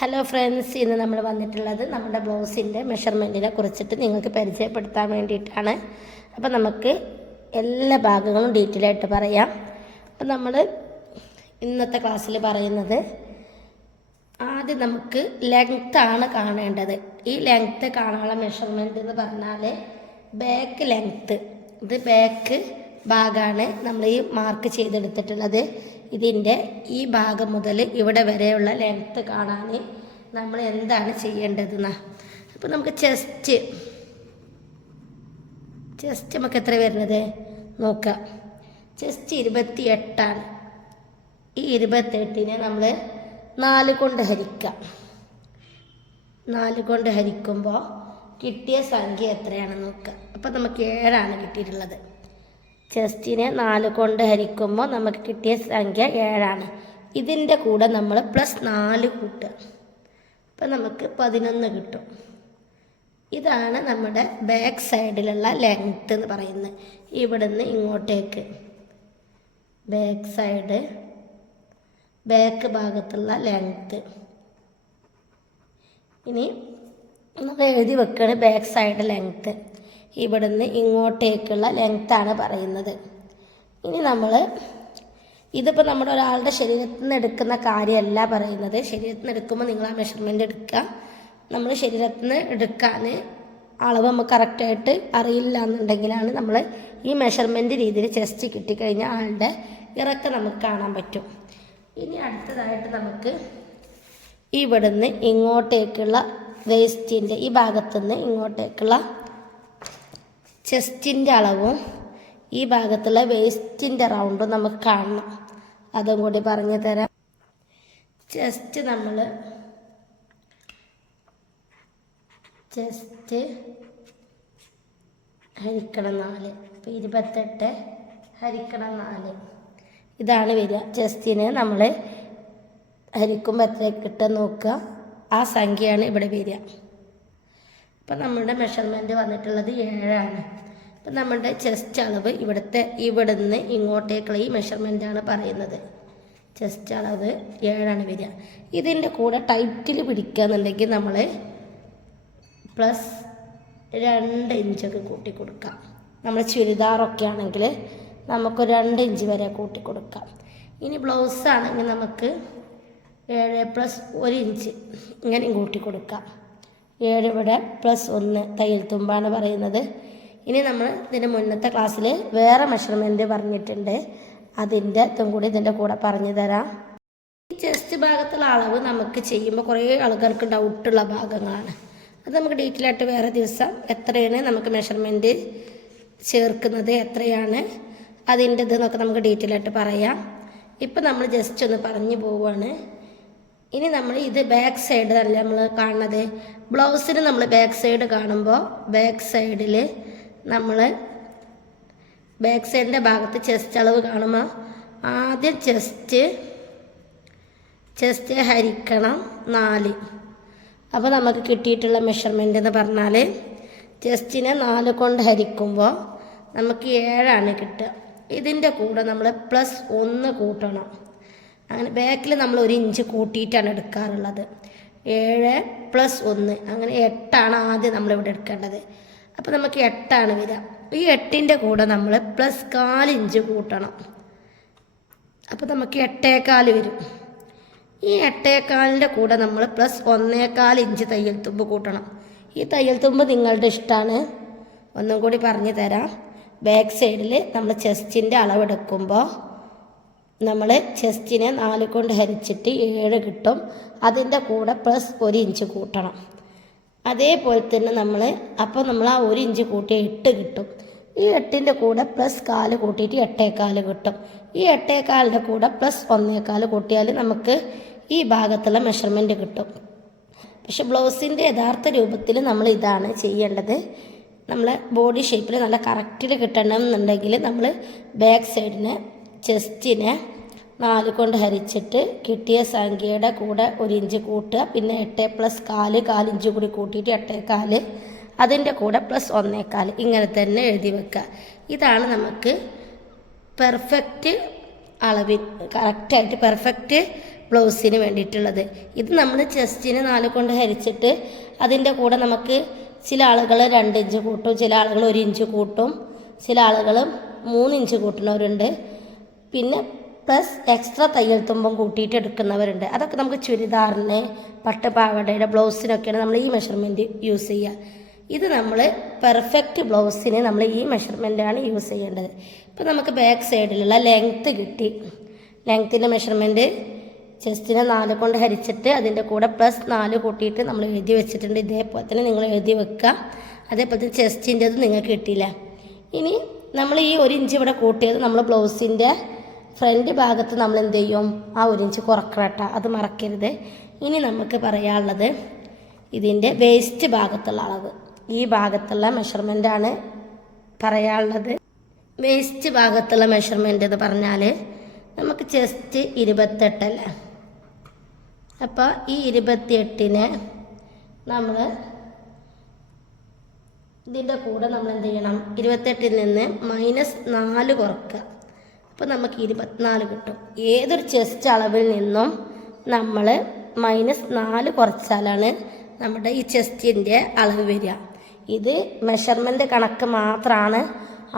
Hello friends, ഇന്ന് നമ്മൾ വന്നിട്ടുള്ളത് നമ്മുടെ ബ്ലൗസിൻ്റെ മെഷർമെൻറ്റിനെ കുറിച്ചിട്ട് നിങ്ങൾക്ക് പരിചയപ്പെടുത്താൻ വേണ്ടിയിട്ടാണ്. അപ്പോൾ നമുക്ക് എല്ലാ ഭാഗങ്ങളും ഡീറ്റെയിൽ ആയിട്ട് പറയാം. അപ്പോൾ നമ്മൾ ഇന്നത്തെ ക്ലാസ്സിൽ പറയുന്നത് ആദ്യം നമുക്ക് ലെങ്ത്താണ് കാണേണ്ടത്. ഈ ലെങ്ത്ത് കാണാനുള്ള മെഷർമെൻറ്റ് എന്ന് പറഞ്ഞാൽ ബാക്ക് ലെങ്ത്ത്, ഇത് ബാക്ക് ഭാഗമാണ് നമ്മൾ ഈ മാർക്ക് ചെയ്തെടുത്തിട്ടുള്ളത്. ഇതിൻ്റെ ഈ ഭാഗം മുതൽ ഇവിടെ വരെയുള്ള ലെങ്ത്ത് കാണാൻ നമ്മൾ എന്താണ് ചെയ്യേണ്ടതെന്നാ. അപ്പോൾ നമുക്ക് ചെസ്റ്റ് നമുക്ക് എത്ര വരുന്നത് നോക്കാം. ചെസ്റ്റ് 28ആണ്. ഈ 28നെ നമ്മൾ 4 കൊണ്ട് ഹരിക്കാം. 4 കൊണ്ട് ഹരിക്കുമ്പോൾ കിട്ടിയ സംഖ്യ എത്രയാണെന്ന് നോക്കുക. അപ്പോൾ നമുക്ക് 7ആണ് കിട്ടിയിട്ടുള്ളത്. ചെസ്റ്റിനെ 4 കൊണ്ട് ഹരിക്കുമ്പോൾ നമുക്ക് കിട്ടിയ സംഖ്യ 7ആണ്. ഇതിൻ്റെ കൂടെ നമ്മൾ +4 കൂട്ടുക. അപ്പം നമുക്ക് 11 കിട്ടും. ഇതാണ് നമ്മുടെ ബാക്ക് സൈഡിലുള്ള ലെങ്ത്ത് എന്ന് പറയുന്നത്. ഇവിടുന്ന് ഇങ്ങോട്ടേക്ക് ബാക്ക് സൈഡ്, ബാക്ക് ഭാഗത്തുള്ള ലെങ്ത്ത്. ഇനി നമ്മൾ എഴുതി വെക്കുകയാണ് ബാക്ക് സൈഡ് ലെങ്ത്ത്. ഇവിടുന്ന് ഇങ്ങോട്ടേക്കുള്ള ലെങ്ത്താണ് പറയുന്നത്. ഇനി നമ്മൾ ഇതിപ്പോൾ നമ്മുടെ ഒരാളുടെ ശരീരത്തിൽ നിന്ന് എടുക്കുന്ന കാര്യമല്ല പറയുന്നത്. ശരീരത്തിൽ നിന്ന് എടുക്കുമ്പോൾ നിങ്ങൾ ആ മെഷർമെൻ്റ് എടുക്കുക. നമ്മൾ ശരീരത്തിൽ നിന്ന് എടുക്കാൻ അളവ് നമുക്ക് കറക്റ്റായിട്ട് അറിയില്ല എന്നുണ്ടെങ്കിലാണ് നമ്മൾ ഈ മെഷർമെൻറ്റ് രീതിയിൽ ചെസ്റ്റ് കിട്ടിക്കഴിഞ്ഞാൽ ആളുടെ ഇറക്കം നമുക്ക് കാണാൻ പറ്റും. ഇനി അടുത്തതായിട്ട് നമുക്ക് ഇവിടുന്ന് ഇങ്ങോട്ടേക്കുള്ള വേസ്റ്റിൻ്റെ ഈ ഭാഗത്തുനിന്ന് ഇങ്ങോട്ടേക്കുള്ള ചെസ്റ്റിൻ്റെ അളവും ഈ ഭാഗത്തുള്ള വേസ്റ്റിൻ്റെ റൗണ്ടും നമുക്ക് കാണണം. അതും കൂടി പറഞ്ഞു തരാം. ചെസ്റ്റ് നമ്മൾ ഹരിക്കണം 4. ഇപ്പോൾ 28 ഹരിക്കണം 4 ഇതാണ് വരിക. ചെസ്റ്റിന് നമ്മൾ ഹരിക്കുമ്പോൾ എത്ര കിട്ടുക നോക്കുക. ആ സംഖ്യയാണ് ഇവിടെ വരിക. അപ്പം നമ്മുടെ മെഷർമെൻറ്റ് വന്നിട്ടുള്ളത് 7ആണ്. അപ്പം നമ്മുടെ ചെസ്റ്റ് അളവ് ഇവിടുന്ന് ഇങ്ങോട്ടേക്കുള്ള ഈ മെഷർമെൻറ്റാണ് പറയുന്നത്. ചെസ്റ്റ് അളവ് 7ആണ് വരിക. ഇതിൻ്റെ കൂടെ ടൈറ്റിൽ പിടിക്കുക എന്നുണ്ടെങ്കിൽ നമ്മൾ +2 ഇഞ്ചൊക്കെ കൂട്ടി കൊടുക്കാം. നമ്മൾ ചുരിദാറൊക്കെ ആണെങ്കിൽ നമുക്ക് 2 ഇഞ്ച് വരെ കൂട്ടി കൊടുക്കാം. ഇനി ബ്ലൗസ് ആണെങ്കിൽ നമുക്ക് 7 + 1 ഇഞ്ച് ഇങ്ങനെയും കൂട്ടി കൊടുക്കാം. 7 ഇവിടെ +1 തയ്യൽ തുമ്പാണ് പറയുന്നത്. ഇനി നമ്മൾ ഇതിൻ്റെ മുന്നത്തെ ക്ലാസ്സിൽ വേറെ മെഷർമെൻറ്റ് പറഞ്ഞിട്ടുണ്ട്. അതിൻ്റെ ഇതും കൂടി ഇതിൻ്റെ കൂടെ പറഞ്ഞു തരാം. ഈ ചെസ്റ്റ് ഭാഗത്തുള്ള അളവ് നമുക്ക് ചെയ്യുമ്പോൾ കുറേ ആൾക്കാർക്ക് ഡൗട്ടുള്ള ഭാഗങ്ങളാണ്. അത് നമുക്ക് ഡീറ്റെയിൽ ആയിട്ട് വേറെ ദിവസം എത്രയാണ് നമുക്ക് മെഷർമെൻറ്റ് ചേർക്കുന്നത്, എത്രയാണ് അതിൻ്റെ ഇതെന്നൊക്കെ നമുക്ക് ഡീറ്റെയിൽ ആയിട്ട് പറയാം. ഇപ്പം നമ്മൾ ജസ്റ്റ് ഒന്ന് പറഞ്ഞു പോവുകയാണ്. ഇനി നമ്മൾ ഇത് ബാക്ക് സൈഡ് അല്ല നമ്മൾ കാണുന്നത്. ബ്ലൗസിന് നമ്മൾ ബാക്ക് സൈഡ് കാണുമ്പോൾ ബാക്ക് സൈഡിൽ നമ്മൾ ബാക്ക് സൈഡിൻ്റെ ഭാഗത്ത് ചെസ്റ്റ് അളവ് കാണുമ്പോൾ ആദ്യം ചെസ്റ്റ് ഹരിക്കണം 4. അപ്പോൾ നമുക്ക് കിട്ടിയിട്ടുള്ള മെഷർമെൻ്റ് എന്ന് പറഞ്ഞാൽ ചെസ്റ്റിനെ 4 കൊണ്ട് ഹരിക്കുമ്പോൾ നമുക്ക് 7ആണ് കിട്ടുക. ഇതിൻ്റെ കൂടെ നമ്മൾ +1 കൂട്ടണം. അങ്ങനെ ബാക്കിൽ നമ്മൾ 1 ഇഞ്ച് കൂട്ടിയിട്ടാണ് എടുക്കാറുള്ളത്. 7 + 1 അങ്ങനെ 8ആണ് ആദ്യം നമ്മളിവിടെ എടുക്കേണ്ടത്. അപ്പോൾ നമുക്ക് 8ആണ് വരിക. ഈ 8ൻ്റെ കൂടെ നമ്മൾ +4 ഇഞ്ച് കൂട്ടണം. അപ്പോൾ നമുക്ക് 8.25 വരും. ഈ 8.25ൻ്റെ കൂടെ നമ്മൾ +1.25 ഇഞ്ച് തയ്യൽ തുമ്പ് കൂട്ടണം. ഈ തയ്യൽ തുമ്പ് നിങ്ങളുടെ ഇഷ്ടമാണ്. ഒന്നും കൂടി പറഞ്ഞു തരാം. ബാക്ക് സൈഡിൽ നമ്മൾ ചെസ്റ്റിൻ്റെ അളവെടുക്കുമ്പോൾ നമ്മൾ ചെസ്റ്റിനെ 4 കൊണ്ട് ഹരിച്ചിട്ട് 7 കിട്ടും. അതിൻ്റെ കൂടെ +1 ഇഞ്ച് കൂട്ടണം. അതേപോലെ തന്നെ നമ്മൾ ആ 1 ഇഞ്ച് കൂട്ടി 8 കിട്ടും. ഈ 8ൻ്റെ കൂടെ +4 കൂട്ടിയിട്ട് 8.25 കിട്ടും. ഈ 8.25ൻ്റെ കൂടെ +1.25 കൂട്ടിയാൽ നമുക്ക് ഈ ഭാഗത്തുള്ള മെഷർമെൻറ്റ് കിട്ടും. പക്ഷെ ബ്ലൗസിൻ്റെ യഥാർത്ഥ രൂപത്തിൽ നമ്മൾ ഇതാണ് ചെയ്യേണ്ടത്. നമ്മൾ ബോഡി ഷേപ്പിൽ നല്ല കറക്റ്റിൽ കിട്ടണം എന്നുണ്ടെങ്കിൽ നമ്മൾ ബാക്ക് സൈഡിനെ ചെസ്റ്റിനെ 4 കൊണ്ട് ഹരിച്ചിട്ട് കിട്ടിയ സംഖ്യയുടെ കൂടെ 1 ഇഞ്ച് കൂട്ടുക. പിന്നെ 8 + 4 ഇഞ്ച് കൂടി കൂട്ടിയിട്ട് 8.25, അതിൻ്റെ കൂടെ +1.25 ഇങ്ങനെ തന്നെ എഴുതി വെക്കുക. ഇതാണ് നമുക്ക് പെർഫെക്റ്റ് അളവിൽ കറക്റ്റായിട്ട് പെർഫെക്റ്റ് ബ്ലൗസിന് വേണ്ടിയിട്ടുള്ളത്. ഇത് നമ്മൾ ചെസ്റ്റിന് 4 കൊണ്ട് ഹരിച്ചിട്ട് അതിൻ്റെ കൂടെ നമുക്ക് ചില ആളുകൾ 2 ഇഞ്ച് കൂട്ടും, ചില ആളുകൾ 1 ഇഞ്ച് കൂട്ടും, ചില ആളുകൾ 3 ഇഞ്ച് കൂട്ടുന്നവരുണ്ട്. പിന്നെ പ്ലസ് എക്സ്ട്രാ തയ്യൽ തുമ്പം കൂട്ടിയിട്ട് എടുക്കുന്നവരുണ്ട്. അതൊക്കെ നമുക്ക് ചുരിദാറിന്, പട്ടുപാവാടയുടെ ബ്ലൗസിനൊക്കെയാണ് നമ്മൾ ഈ മെഷർമെൻറ്റ് യൂസ് ചെയ്യുക. ഇത് നമ്മൾ പെർഫെക്റ്റ് ബ്ലൗസിന് നമ്മൾ ഈ മെഷർമെൻറ്റാണ് യൂസ് ചെയ്യേണ്ടത്. ഇപ്പോൾ നമുക്ക് ബാക്ക് സൈഡിലുള്ള ലെങ്ത്ത് കിട്ടി. ലെങ്ത്തിൻ്റെ മെഷർമെൻറ്റ് ചെസ്റ്റിനെ 4 കൊണ്ട് ഹരിച്ചിട്ട് അതിൻ്റെ കൂടെ പ്ലസ് 4 കൂട്ടിയിട്ട് നമ്മൾ എഴുതി വെച്ചിട്ടുണ്ട്. ഇതേപോലെ തന്നെ നിങ്ങൾ എഴുതി വെക്കുക. അതേപോലെ തന്നെ ചെസ്റ്റിൻ്റെത് നിങ്ങൾക്ക് കിട്ടിയില്ല. ഇനി നമ്മൾ ഈ 1 ഇഞ്ച് ഇവിടെ കൂട്ടിയത് നമ്മൾ ബ്ലൗസിൻ്റെ ഫ്രണ്ട് ഭാഗത്ത് നമ്മൾ എന്ത് ചെയ്യും, ആ 1 ഇഞ്ച് കുറക്കണം, അത് മറക്കരുത്. ഇനി നമുക്ക് പറയാനുള്ളത് ഇതിൻ്റെ വേസ്റ്റ് ഭാഗത്തുള്ള അളവ്. ഈ ഭാഗത്തുള്ള മെഷർമെൻറ്റാണ് പറയാനുള്ളത്. വേസ്റ്റ് ഭാഗത്തുള്ള മെഷർമെൻറ്റ് എന്ന് പറഞ്ഞാൽ നമുക്ക് ചെസ്റ്റ് 28 അല്ലേ. അപ്പോൾ ഈ 28നെ നമ്മൾ ഇതിൻ്റെ കൂടെ നമ്മൾ എന്ത് ചെയ്യണം, 28ൽ നിന്ന് -4 കുറക്കുക. അപ്പോൾ നമുക്ക് 24 കിട്ടും. ഏതൊരു ചെസ്റ്റ് അളവിൽ നിന്നും നമ്മൾ -4 കുറച്ചാലാണ് നമ്മുടെ ഈ ചെസ്റ്റിൻ്റെ അളവ് വരിക. ഇത് മെഷർമെൻ്റ് കണക്ക് മാത്രമാണ്.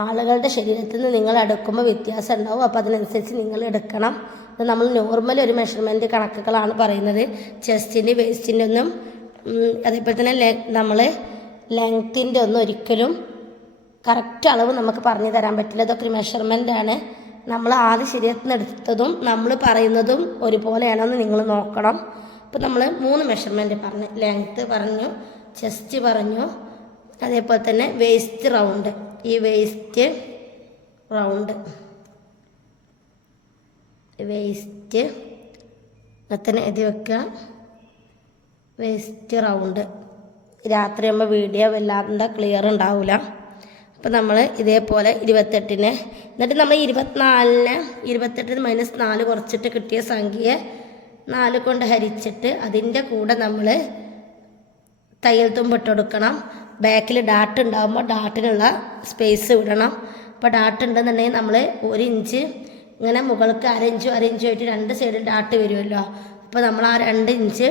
ആളുകളുടെ ശരീരത്തിൽ നിന്ന് നിങ്ങൾ എടുക്കുമ്പോൾ വ്യത്യാസം ഉണ്ടാവും. അപ്പോൾ അതിനനുസരിച്ച് നിങ്ങൾ എടുക്കണം. ഇത് നമ്മൾ നോർമൽ ഒരു മെഷർമെൻറ്റ് കണക്കുകളാണ് പറയുന്നത്. ചെസ്റ്റിൻ്റെ വേസ്റ്റിൻ്റെ ഒന്നും അതേപോലെ തന്നെ നമ്മൾ ലെങ്ത്തിൻ്റെ ഒന്നും ഒരിക്കലും കറക്റ്റ് അളവ് നമുക്ക് പറഞ്ഞു തരാൻ പറ്റില്ല. ഇതൊക്കെ ഒരു മെഷർമെൻ്റാണ്. നമ്മൾ ആദ്യം ശരീരത്തിൽ നിന്ന് എടുത്തതും നമ്മൾ പറയുന്നതും ഒരുപോലെയാണെന്ന് നിങ്ങൾ നോക്കണം. ഇപ്പോൾ നമ്മൾ 3 മെഷർമെൻറ്റ് പറഞ്ഞു. ലെങ്ത്ത് പറഞ്ഞു, ചെസ്റ്റ് പറഞ്ഞു, അതേപോലെ തന്നെ വേസ്റ്റ് റൗണ്ട്. ഈ വേസ്റ്റ് റൗണ്ട് തന്നെ എഴുതി വെക്കുക. Waist round. രാത്രിയാകുമ്പോൾ വീഡിയോ വല്ലാതെ ക്ലിയർ ഉണ്ടാവില്ല. അപ്പോൾ നമ്മൾ ഇതേപോലെ 28നെ എന്നിട്ട് നമ്മൾ 24നെ 28 -4 കുറച്ചിട്ട് കിട്ടിയ സംഖ്യയെ 4 കൊണ്ട് ഹരിച്ചിട്ട് അതിൻ്റെ കൂടെ നമ്മൾ തയ്യൽ തുമ്പ് ഇട്ട് കൊടുക്കണം. ബാക്കിൽ ഡാട്ട് ഉണ്ടാകുമ്പോൾ ഡാട്ടിനുള്ള സ്പേസ് വിടണം. അപ്പോൾ ഡാട്ട് ഉണ്ടെന്നുണ്ടെങ്കിൽ നമ്മൾ 1 ഇഞ്ച് ഇങ്ങനെ മുകൾക്ക് 1/2 ഇഞ്ചും 1/2 ഇഞ്ചും ആയിട്ട് 2 സൈഡിൽ ഡാട്ട് വരുമല്ലോ. അപ്പോൾ നമ്മൾ ആ 2 ഇഞ്ച്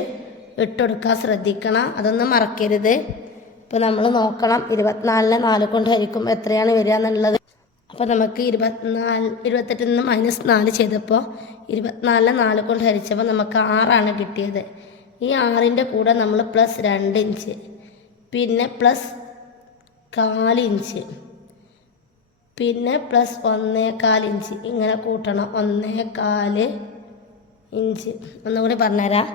ഇട്ട് കൊടുക്കാൻ ശ്രദ്ധിക്കണം. അതൊന്നും മറക്കരുത്. ഇപ്പോൾ നമ്മൾ നോക്കണം 24നെ 4 കൊണ്ട് ഹരിക്കുമ്പോൾ എത്രയാണ് വരിക എന്നുള്ളത്. അപ്പോൾ നമുക്ക് 28ൽ നിന്ന് -4 ചെയ്തപ്പോൾ 24നെ 4 കൊണ്ട് ഹരിച്ചപ്പോൾ നമുക്ക് 6ആണ് കിട്ടിയത്. ഈ 6ൻ്റെ കൂടെ നമ്മൾ പ്ലസ് 2 ഇഞ്ച്, പിന്നെ പ്ലസ് 4 ഇഞ്ച്, പിന്നെ പ്ലസ് 1/4 ഇഞ്ച് ഇങ്ങനെ കൂട്ടണം. 1/4 ഇഞ്ച്. ഒന്നുകൂടി പറഞ്ഞുതരാം.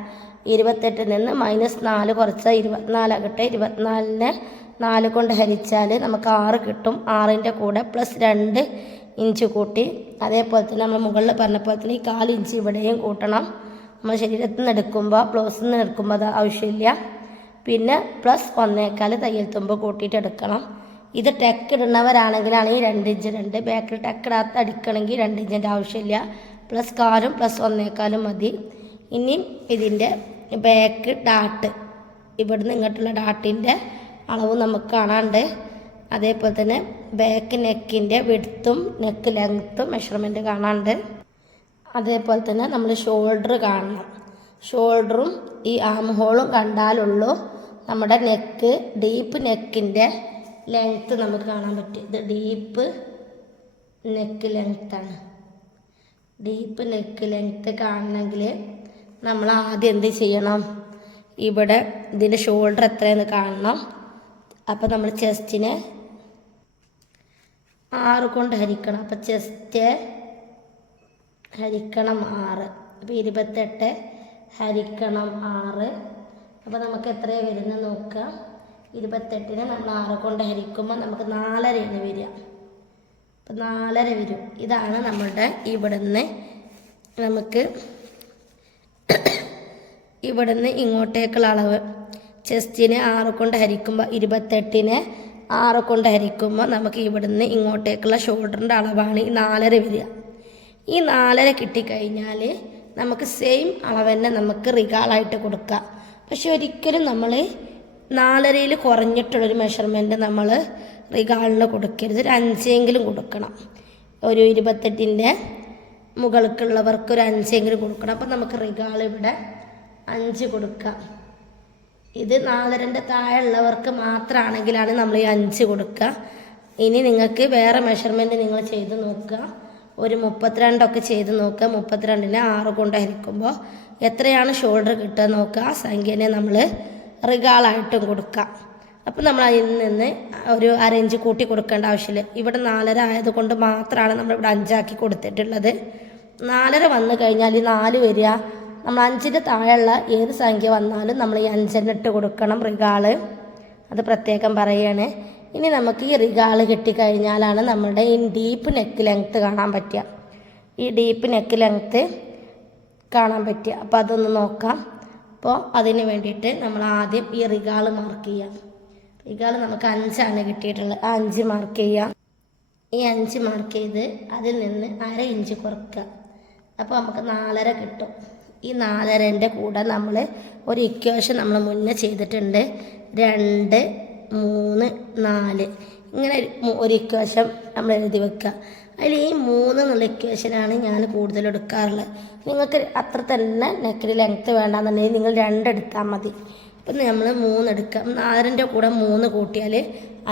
28ൽ നിന്ന് -4 കുറച്ചാൽ 24 ആകട്ടെ. 24നെ 4 കൊണ്ട് ഹരിച്ചാൽ നമുക്ക് 6 കിട്ടും. 6ൻ്റെ കൂടെ പ്ലസ് 2 ഇഞ്ച് കൂട്ടി. അതേപോലെ തന്നെ നമ്മൾ മുകളിൽ പറഞ്ഞ പോലെ തന്നെ ഈ 4 ഇഞ്ച് ഇവിടെയും കൂട്ടണം. നമ്മൾ ശരീരത്തിൽ നിന്ന് എടുക്കുമ്പോൾ ബ്ലൗസിൽ നിന്ന് എടുക്കുമ്പോൾ അത് ആവശ്യമില്ല. പിന്നെ പ്ലസ് 1/4 തയ്യൽ തുമ്പ് കൂട്ടിയിട്ട് എടുക്കണം. ഇത് ടെക്ക് ഇടുന്നവരാണെങ്കിലാണ് ഈ 2 ഇഞ്ച് 2. ബാക്കിൽ ടെക്ക് ഇടാത്ത അടിക്കണമെങ്കിൽ 2 ഇഞ്ചിൻ്റെ ആവശ്യമില്ല. പ്ലസ് 4 പ്ലസ് 1/4 മതി. ഇനി ഇതിൻ്റെ ബാക്ക് ഡാട്ട്, ഇവിടുന്ന് ഇങ്ങോട്ടുള്ള ഡാട്ടിൻ്റെ അളവ് നമുക്ക് കാണാണ്ട്. അതേപോലെ തന്നെ ബാക്ക് നെക്കിൻ്റെ വിഡ്ത്തും നെക്ക് ലെങ്ത്തും മെഷർമെൻറ്റ് കാണാണ്ട്. അതേപോലെ തന്നെ നമ്മൾ ഷോൾഡർ കാണണം. ഷോൾഡറും ഈ ആം ഹോളും കണ്ടാലുള്ളൂ നമ്മുടെ നെക്ക് ഡീപ്പ് നെക്കിൻ്റെ ലെങ്ത്ത് നമുക്ക് കാണാൻ പറ്റും. ഇത് ഡീപ്പ് നെക്ക് ലെങ്ത്താണ്. ഡീപ്പ് നെക്ക് ലെങ്ത്ത് കാണണമെങ്കിൽ നമ്മൾ ആദ്യം എന്ത് ചെയ്യണം, ഇവിടെ ഇതിൻ്റെ ഷോൾഡർ എത്രയെന്ന് കാണണം. അപ്പോൾ നമ്മൾ ചെസ്റ്റിനെ 6 കൊണ്ട് ഹരിക്കണം. അപ്പോൾ ചെസ്റ്റ് ഹരിക്കണം 6. അപ്പോൾ 28 ഹരിക്കണം 6. അപ്പോൾ നമുക്ക് എത്രയാണ് വരുന്നത് നോക്കുക. 28നെ നമ്മൾ 6 കൊണ്ട് ഹരിക്കുമ്പോൾ നമുക്ക് 4.5 വരിക. അപ്പോൾ 4.5 വരും. ഇതാണ് നമ്മളുടെ ഇവിടുന്ന് നമുക്ക് ഇവിടുന്ന് ഇങ്ങോട്ടേക്കുള്ള അളവ്. ചെസ്റ്റിനെ 6 കൊണ്ട് ഹരിക്കുമ്പോൾ 28നെ 6 കൊണ്ട് ഹരിക്കുമ്പോൾ നമുക്ക് ഇവിടുന്ന് ഇങ്ങോട്ടേക്കുള്ള ഷോൾഡറിൻ്റെ അളവാണ് ഈ 4.5 വരിക. ഈ 4.5 കിട്ടിക്കഴിഞ്ഞാൽ നമുക്ക് സെയിം അളവ് തന്നെ നമുക്ക് റിഗാളായിട്ട് കൊടുക്കാം. പക്ഷെ ഒരിക്കലും നമ്മൾ 4.5 കുറഞ്ഞിട്ടുള്ളൊരു മെഷർമെൻറ്റ് നമ്മൾ റിഗാളിന് കൊടുക്കരുത്. ഒരു 5 കൊടുക്കണം. ഒരു 28ൻ്റെ മുകൾക്കുള്ളവർക്ക് ഒരു 5 കൊടുക്കണം. അപ്പം നമുക്ക് റിഗാൾ ഇവിടെ 5 കൊടുക്കാം. ഇത് 4.5 താഴെ ഉള്ളവർക്ക് മാത്രമാണെങ്കിലാണ് നമ്മൾ ഈ 5 കൊടുക്കുക. ഇനി നിങ്ങൾക്ക് വേറെ മെഷർമെൻറ്റ് നിങ്ങൾ ചെയ്ത് നോക്കുക. ഒരു 32 ചെയ്ത് നോക്കുക. 32നെ 6 കൊണ്ട് ഹരിക്കുമ്പോൾ എത്രയാണ് ഷോൾഡർ കിട്ടുക നോക്കുക. ആ സംഖ്യനെ നമ്മൾ റിഗാളായിട്ടും കൊടുക്കുക. അപ്പം നമ്മൾ അതിൽ നിന്ന് ഒരു 1/2 ഇഞ്ച് കൂട്ടി കൊടുക്കേണ്ട ആവശ്യമില്ല. ഇവിടെ 4.5 ആയതുകൊണ്ട് മാത്രമാണ് നമ്മളിവിടെ 5 ആക്കി കൊടുത്തിട്ടുള്ളത്. 4.5 വന്നു കഴിഞ്ഞാൽ 4 വരിക. നമ്മൾ 5ൻ്റെ താഴെയുള്ള ഏത് സംഖ്യ വന്നാലും നമ്മൾ ഈ 5 ഇട്ട് കൊടുക്കണം റിഗാള്. അത് പ്രത്യേകം പറയുകയാണ്. ഇനി നമുക്ക് ഈ റിഗാള് കിട്ടിക്കഴിഞ്ഞാലാണ് നമ്മുടെ ഈ ഡീപ്പ് നെക്ക് ലെങ്ത്ത് കാണാൻ പറ്റുക. ഈ ഡീപ്പ് നെക്ക് ലെങ്ത്ത് കാണാൻ പറ്റുക. അപ്പോൾ അതൊന്ന് നോക്കാം. അപ്പോൾ അതിന് വേണ്ടിയിട്ട് നമ്മൾ ആദ്യം ഈ റിഗാള് മാർക്ക് ചെയ്യാം. റിഗാള് നമുക്ക് 5 കിട്ടിയിട്ടുള്ളത്. ആ 5 മാർക്ക് ചെയ്യാം. ഈ 5 മാർക്ക് ചെയ്ത് അതിൽ നിന്ന് 1/2 ഇഞ്ച് കുറക്കുക. അപ്പോൾ നമുക്ക് 4.5 കിട്ടും. ഈ 4.5ൻ്റെ കൂടെ നമ്മൾ ഒരു ഇക്വേഷൻ നമ്മൾ മുന്നേ ചെയ്തിട്ടുണ്ട്. 2, 3, 4 ഇങ്ങനെ ഒരു ഇക്വേഷൻ നമ്മൾ എഴുതി വെക്കുക. അതിൽ ഈ 3 എന്നുള്ള ഇക്വേഷനാണ് ഞാൻ കൂടുതൽ എടുക്കാറുള്ളത്. നിങ്ങൾക്ക് അത്ര തന്നെ നെക്കിൽ ലെങ്ത്ത് വേണ്ടാന്നുണ്ടെങ്കിൽ നിങ്ങൾ 2 എടുത്താൽ മതി. അപ്പം നമ്മൾ 3 എടുക്കാം. 4ൻ്റെ കൂടെ 3 കൂട്ടിയാൽ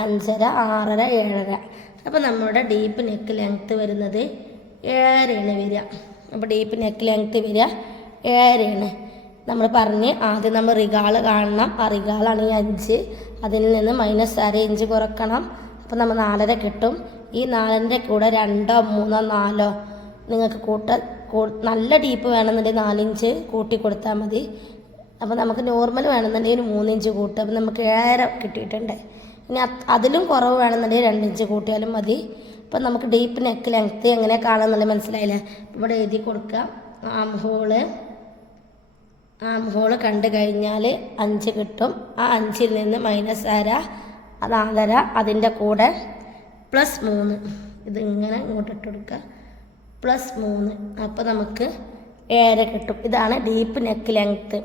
5.5, 6.5, 7.5. അപ്പോൾ നമ്മുടെ ഡീപ്പ് നെക്ക് ലെങ്ത്ത് വരുന്നത് 7.5 വരിക. അപ്പോൾ ഡീപ്പ് നെക്ക് ലെങ്ത്ത് വരിക 7.5. നമ്മൾ പറഞ്ഞ് ആദ്യം നമ്മൾ റിഗാള് കാണണം. ആ റിഗാളാണ് ഈ 5. അതിൽ നിന്ന് -1/2 ഇഞ്ച് കുറക്കണം. അപ്പോൾ നമ്മൾ 4.5 കിട്ടും. ഈ 4ൻ്റെ കൂടെ 2, 3, 4 നിങ്ങൾക്ക് നല്ല ഡീപ്പ് വേണമെന്നുണ്ടെങ്കിൽ 4 ഇഞ്ച് കൂട്ടി കൊടുത്താൽ മതി. അപ്പോൾ നമുക്ക് നോർമൽ വേണമെന്നുണ്ടെങ്കിൽ 3 ഇഞ്ച് കൂട്ടും. അപ്പോൾ നമുക്ക് 7.5 കിട്ടിയിട്ടുണ്ട്. ഇനി അതിലും കുറവ് വേണമെന്നുണ്ടെങ്കിൽ 2 ഇഞ്ച് കൂട്ടിയാലും മതി. അപ്പം നമുക്ക് ഡീപ്പ് നെക്ക് ലെങ്ത്ത് എങ്ങനെ കാണാമെന്നുള്ളത് മനസ്സിലായില്ലേ? ഇവിടെ എഴുതി കൊടുക്കുക. ആം ഹോള് കണ്ടു കഴിഞ്ഞാൽ 5 കിട്ടും. ആ 5ൽ നിന്ന് -1/2, 4.5, അതിൻ്റെ കൂടെ +3. ഇതിങ്ങനെ ഇങ്ങോട്ട് ഇട്ട് കൊടുക്കുക. +3. അപ്പോൾ നമുക്ക് 7 കിട്ടും. ഇതാണ് deep neck length.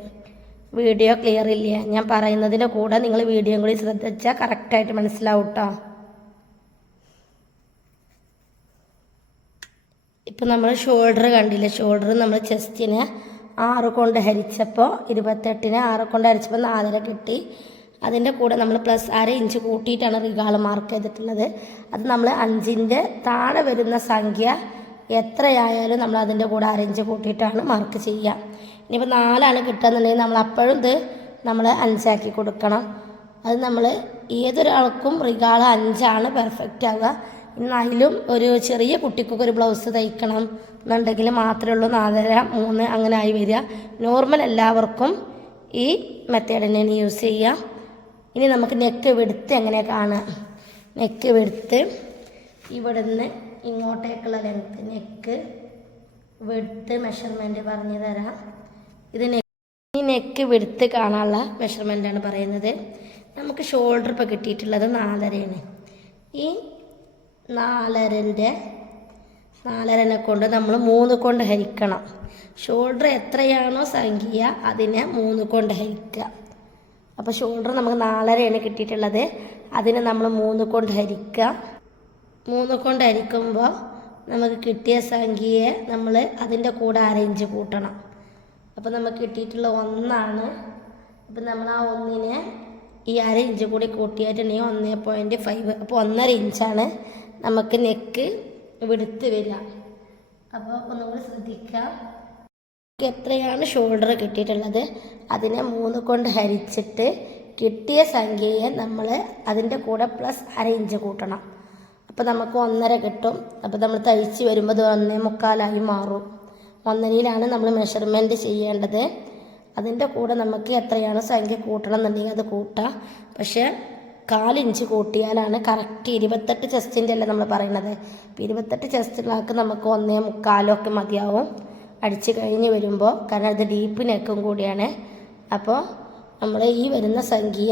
Video clear ഇല്ല. ഞാൻ പറയുന്നതിൻ്റെ കൂടെ നിങ്ങൾ വീഡിയോയും കൂടി ശ്രദ്ധിച്ചാൽ കറക്റ്റായിട്ട് മനസ്സിലാവും കേട്ടോ. ഇപ്പം നമ്മൾ ഷോൾഡർ കണ്ടില്ലേ? ഷോൾഡർ നമ്മൾ ചെസ്റ്റിനെ 6 കൊണ്ട് ഹരിച്ചപ്പോൾ 28നെ 6 കൊണ്ട് ഹരിച്ചപ്പോൾ 4.5 കിട്ടി. അതിൻ്റെ കൂടെ നമ്മൾ +1/2 ഇഞ്ച് കൂട്ടിയിട്ടാണ് റിഗാള് മാർക്ക് ചെയ്തിട്ടുള്ളത്. അത് നമ്മൾ 5ൻ്റെ താഴെ വരുന്ന സംഖ്യ എത്രയായാലും നമ്മൾ അതിൻ്റെ കൂടെ 1/2 ഇഞ്ച് കൂട്ടിയിട്ടാണ് മാർക്ക് ചെയ്യുക. ഇനിയിപ്പോൾ 4 കിട്ടുകയെന്നുണ്ടെങ്കിൽ നമ്മൾ അപ്പോഴും ഇത് നമ്മൾ 5 ആക്കി കൊടുക്കണം. അത് നമ്മൾ ഏതൊരാൾക്കും റിഗാള് 5 പെർഫെക്റ്റ് ആവുക. ഇന്ന് അതിലും ഒരു ചെറിയ കുട്ടിക്കൊക്കെ ഒരു ബ്ലൗസ് തയ്ക്കണം എന്നുണ്ടെങ്കിൽ മാത്രമേ ഉള്ളൂ 4.5, 3 അങ്ങനെ ആയി വരിക. നോർമൽ എല്ലാവർക്കും ഈ മെത്തേഡ് തന്നെയാണ് യൂസ് ചെയ്യുക. ഇനി നമുക്ക് നെക്ക് വിടുത്ത് എങ്ങനെ കാണുക? നെക്ക് വിടുത്ത് ഇവിടുന്ന് ഇങ്ങോട്ടേക്കുള്ള ലെങ്ത്ത് നെക്ക് വിടുത്ത് മെഷർമെൻറ്റ് പറഞ്ഞു തരാം. ഈ നെക്ക് വിടുത്ത് കാണാനുള്ള മെഷർമെൻറ്റാണ് പറയുന്നത്. നമുക്ക് ഷോൾഡർ ഇപ്പോൾ കിട്ടിയിട്ടുള്ളത് 4.5. ഈ 4.5നെ കൊണ്ട് നമ്മൾ 3 കൊണ്ട് ഹരിക്കണം. ഷോൾഡർ എത്രയാണോ സംഖ്യ അതിനെ 3 കൊണ്ട് ഹരിക്കുക. അപ്പോൾ ഷോൾഡർ നമുക്ക് 4.5 കിട്ടിയിട്ടുള്ളത്. അതിനെ നമ്മൾ 3 കൊണ്ട് ഹരിക്കുക. 3 കൊണ്ട് ഹരിക്കുമ്പോൾ നമുക്ക് കിട്ടിയ സംഖ്യയെ നമ്മൾ അതിൻ്റെ കൂടെ 1/2 ഇഞ്ച് കൂട്ടണം. അപ്പോൾ നമുക്ക് കിട്ടിയിട്ടുള്ള 1. അപ്പം നമ്മൾ ആ 1നെ ഈ 1/2 ഇഞ്ച് കൂടി കൂട്ടിയിട്ടുണ്ടെങ്കിൽ 1.5. അപ്പോൾ 1.5 ഇഞ്ചാണ് നമുക്ക് നെക്ക് വിടുത്ത് വരിക. അപ്പോൾ ഒന്നുകൂടി ശ്രദ്ധിക്കുക. എത്രയാണ് ഷോൾഡർ കിട്ടിയിട്ടുള്ളത് അതിനെ 3 കൊണ്ട് ഹരിച്ചിട്ട് കിട്ടിയ സംഖ്യയെ നമ്മൾ അതിൻ്റെ കൂടെ +1/2 ഇഞ്ച് കൂട്ടണം. അപ്പോൾ നമുക്ക് 1.5 കിട്ടും. അപ്പോൾ നമ്മൾ തയ്ച്ച് വരുമ്പോൾ 1.25 മാറും. 1.5ലാണ് നമ്മൾ മെഷർമെൻറ്റ് ചെയ്യേണ്ടത്. അതിൻ്റെ കൂടെ നമുക്ക് എത്രയാണ് സംഖ്യ കൂട്ടണം എന്നുണ്ടെങ്കിൽ അത് കൂട്ടാം. പക്ഷേ 1/4 ഇഞ്ച് കൂട്ടിയാലാണ് കറക്റ്റ് 28 ചെസ്റ്റിൻ്റെ അല്ലേ നമ്മൾ പറയുന്നത്. 28 ചെസ്റ്റിലാക്ക് നമുക്ക് 1.25 മതിയാവും അടിച്ച് കഴിഞ്ഞ് വരുമ്പോൾ. കാരണം ഇത് ഡീപ്പ് നെക്കും കൂടിയാണ്. അപ്പോൾ നമ്മൾ ഈ വരുന്ന സംഖ്യ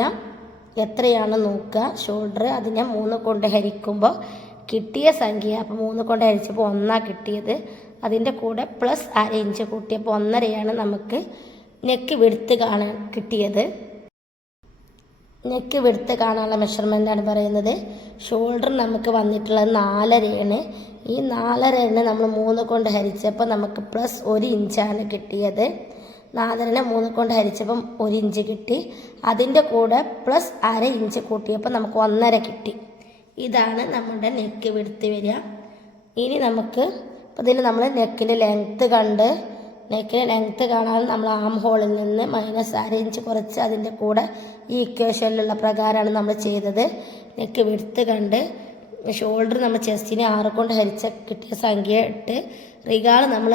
എത്രയാണ് നോക്കുക. ഷോൾഡർ അതിനെ 3 കൊണ്ട് ഹരിക്കുമ്പോൾ കിട്ടിയ സംഖ്യ. അപ്പോൾ 3 കൊണ്ട് ഹരിച്ചപ്പോൾ 1 കിട്ടിയത്. അതിൻ്റെ കൂടെ +1/2 ഇഞ്ച് കൂട്ടിയപ്പോൾ 1.5 നമുക്ക് നെക്ക് വിടുത്ത് കാണാൻ കിട്ടിയത്. നെക്ക് വിടുത്ത് കാണാനുള്ള മെഷർമെൻ്റാണ് പറയുന്നത്. ഷോൾഡർ നമുക്ക് വന്നിട്ടുള്ളത് 4.5 ഈ 4.5 നമ്മൾ 3 കൊണ്ട് ഹരിച്ചപ്പോൾ നമുക്ക് പ്ലസ് 1 ഇഞ്ചാണ് കിട്ടിയത്. 4.5 3 കൊണ്ട് ഹരിച്ചപ്പം 1 ഇഞ്ച് കിട്ടി. അതിൻ്റെ കൂടെ പ്ലസ് 1/2 ഇഞ്ച് കൂട്ടിയപ്പോൾ നമുക്ക് 1.5 കിട്ടി. ഇതാണ് നമ്മുടെ നെക്ക് വിടുത്ത് വരിക. ഇനി നമുക്ക് ഇപ്പോൾ ഇതിന് നമ്മൾ നെക്കിൻ്റെ ലെങ്ത്ത് കണ്ട് നെക്കിന് ലെങ്ത്ത് കാണാൻ നമ്മൾ ആം ഹോളിൽ നിന്ന് -1/2 ഇഞ്ച് കുറച്ച് അതിൻ്റെ കൂടെ ഈ ഇക്വേഷനിലുള്ള പ്രകാരമാണ് നമ്മൾ ചെയ്തത്. നെക്ക് വിടുത്ത് കണ്ട് ഷോൾഡർ നമ്മൾ ചെസ്റ്റിനെ 6 കൊണ്ട് ഹരിച്ച കിട്ടിയ സംഖ്യ ഇട്ട് റിഗാൾ നമ്മൾ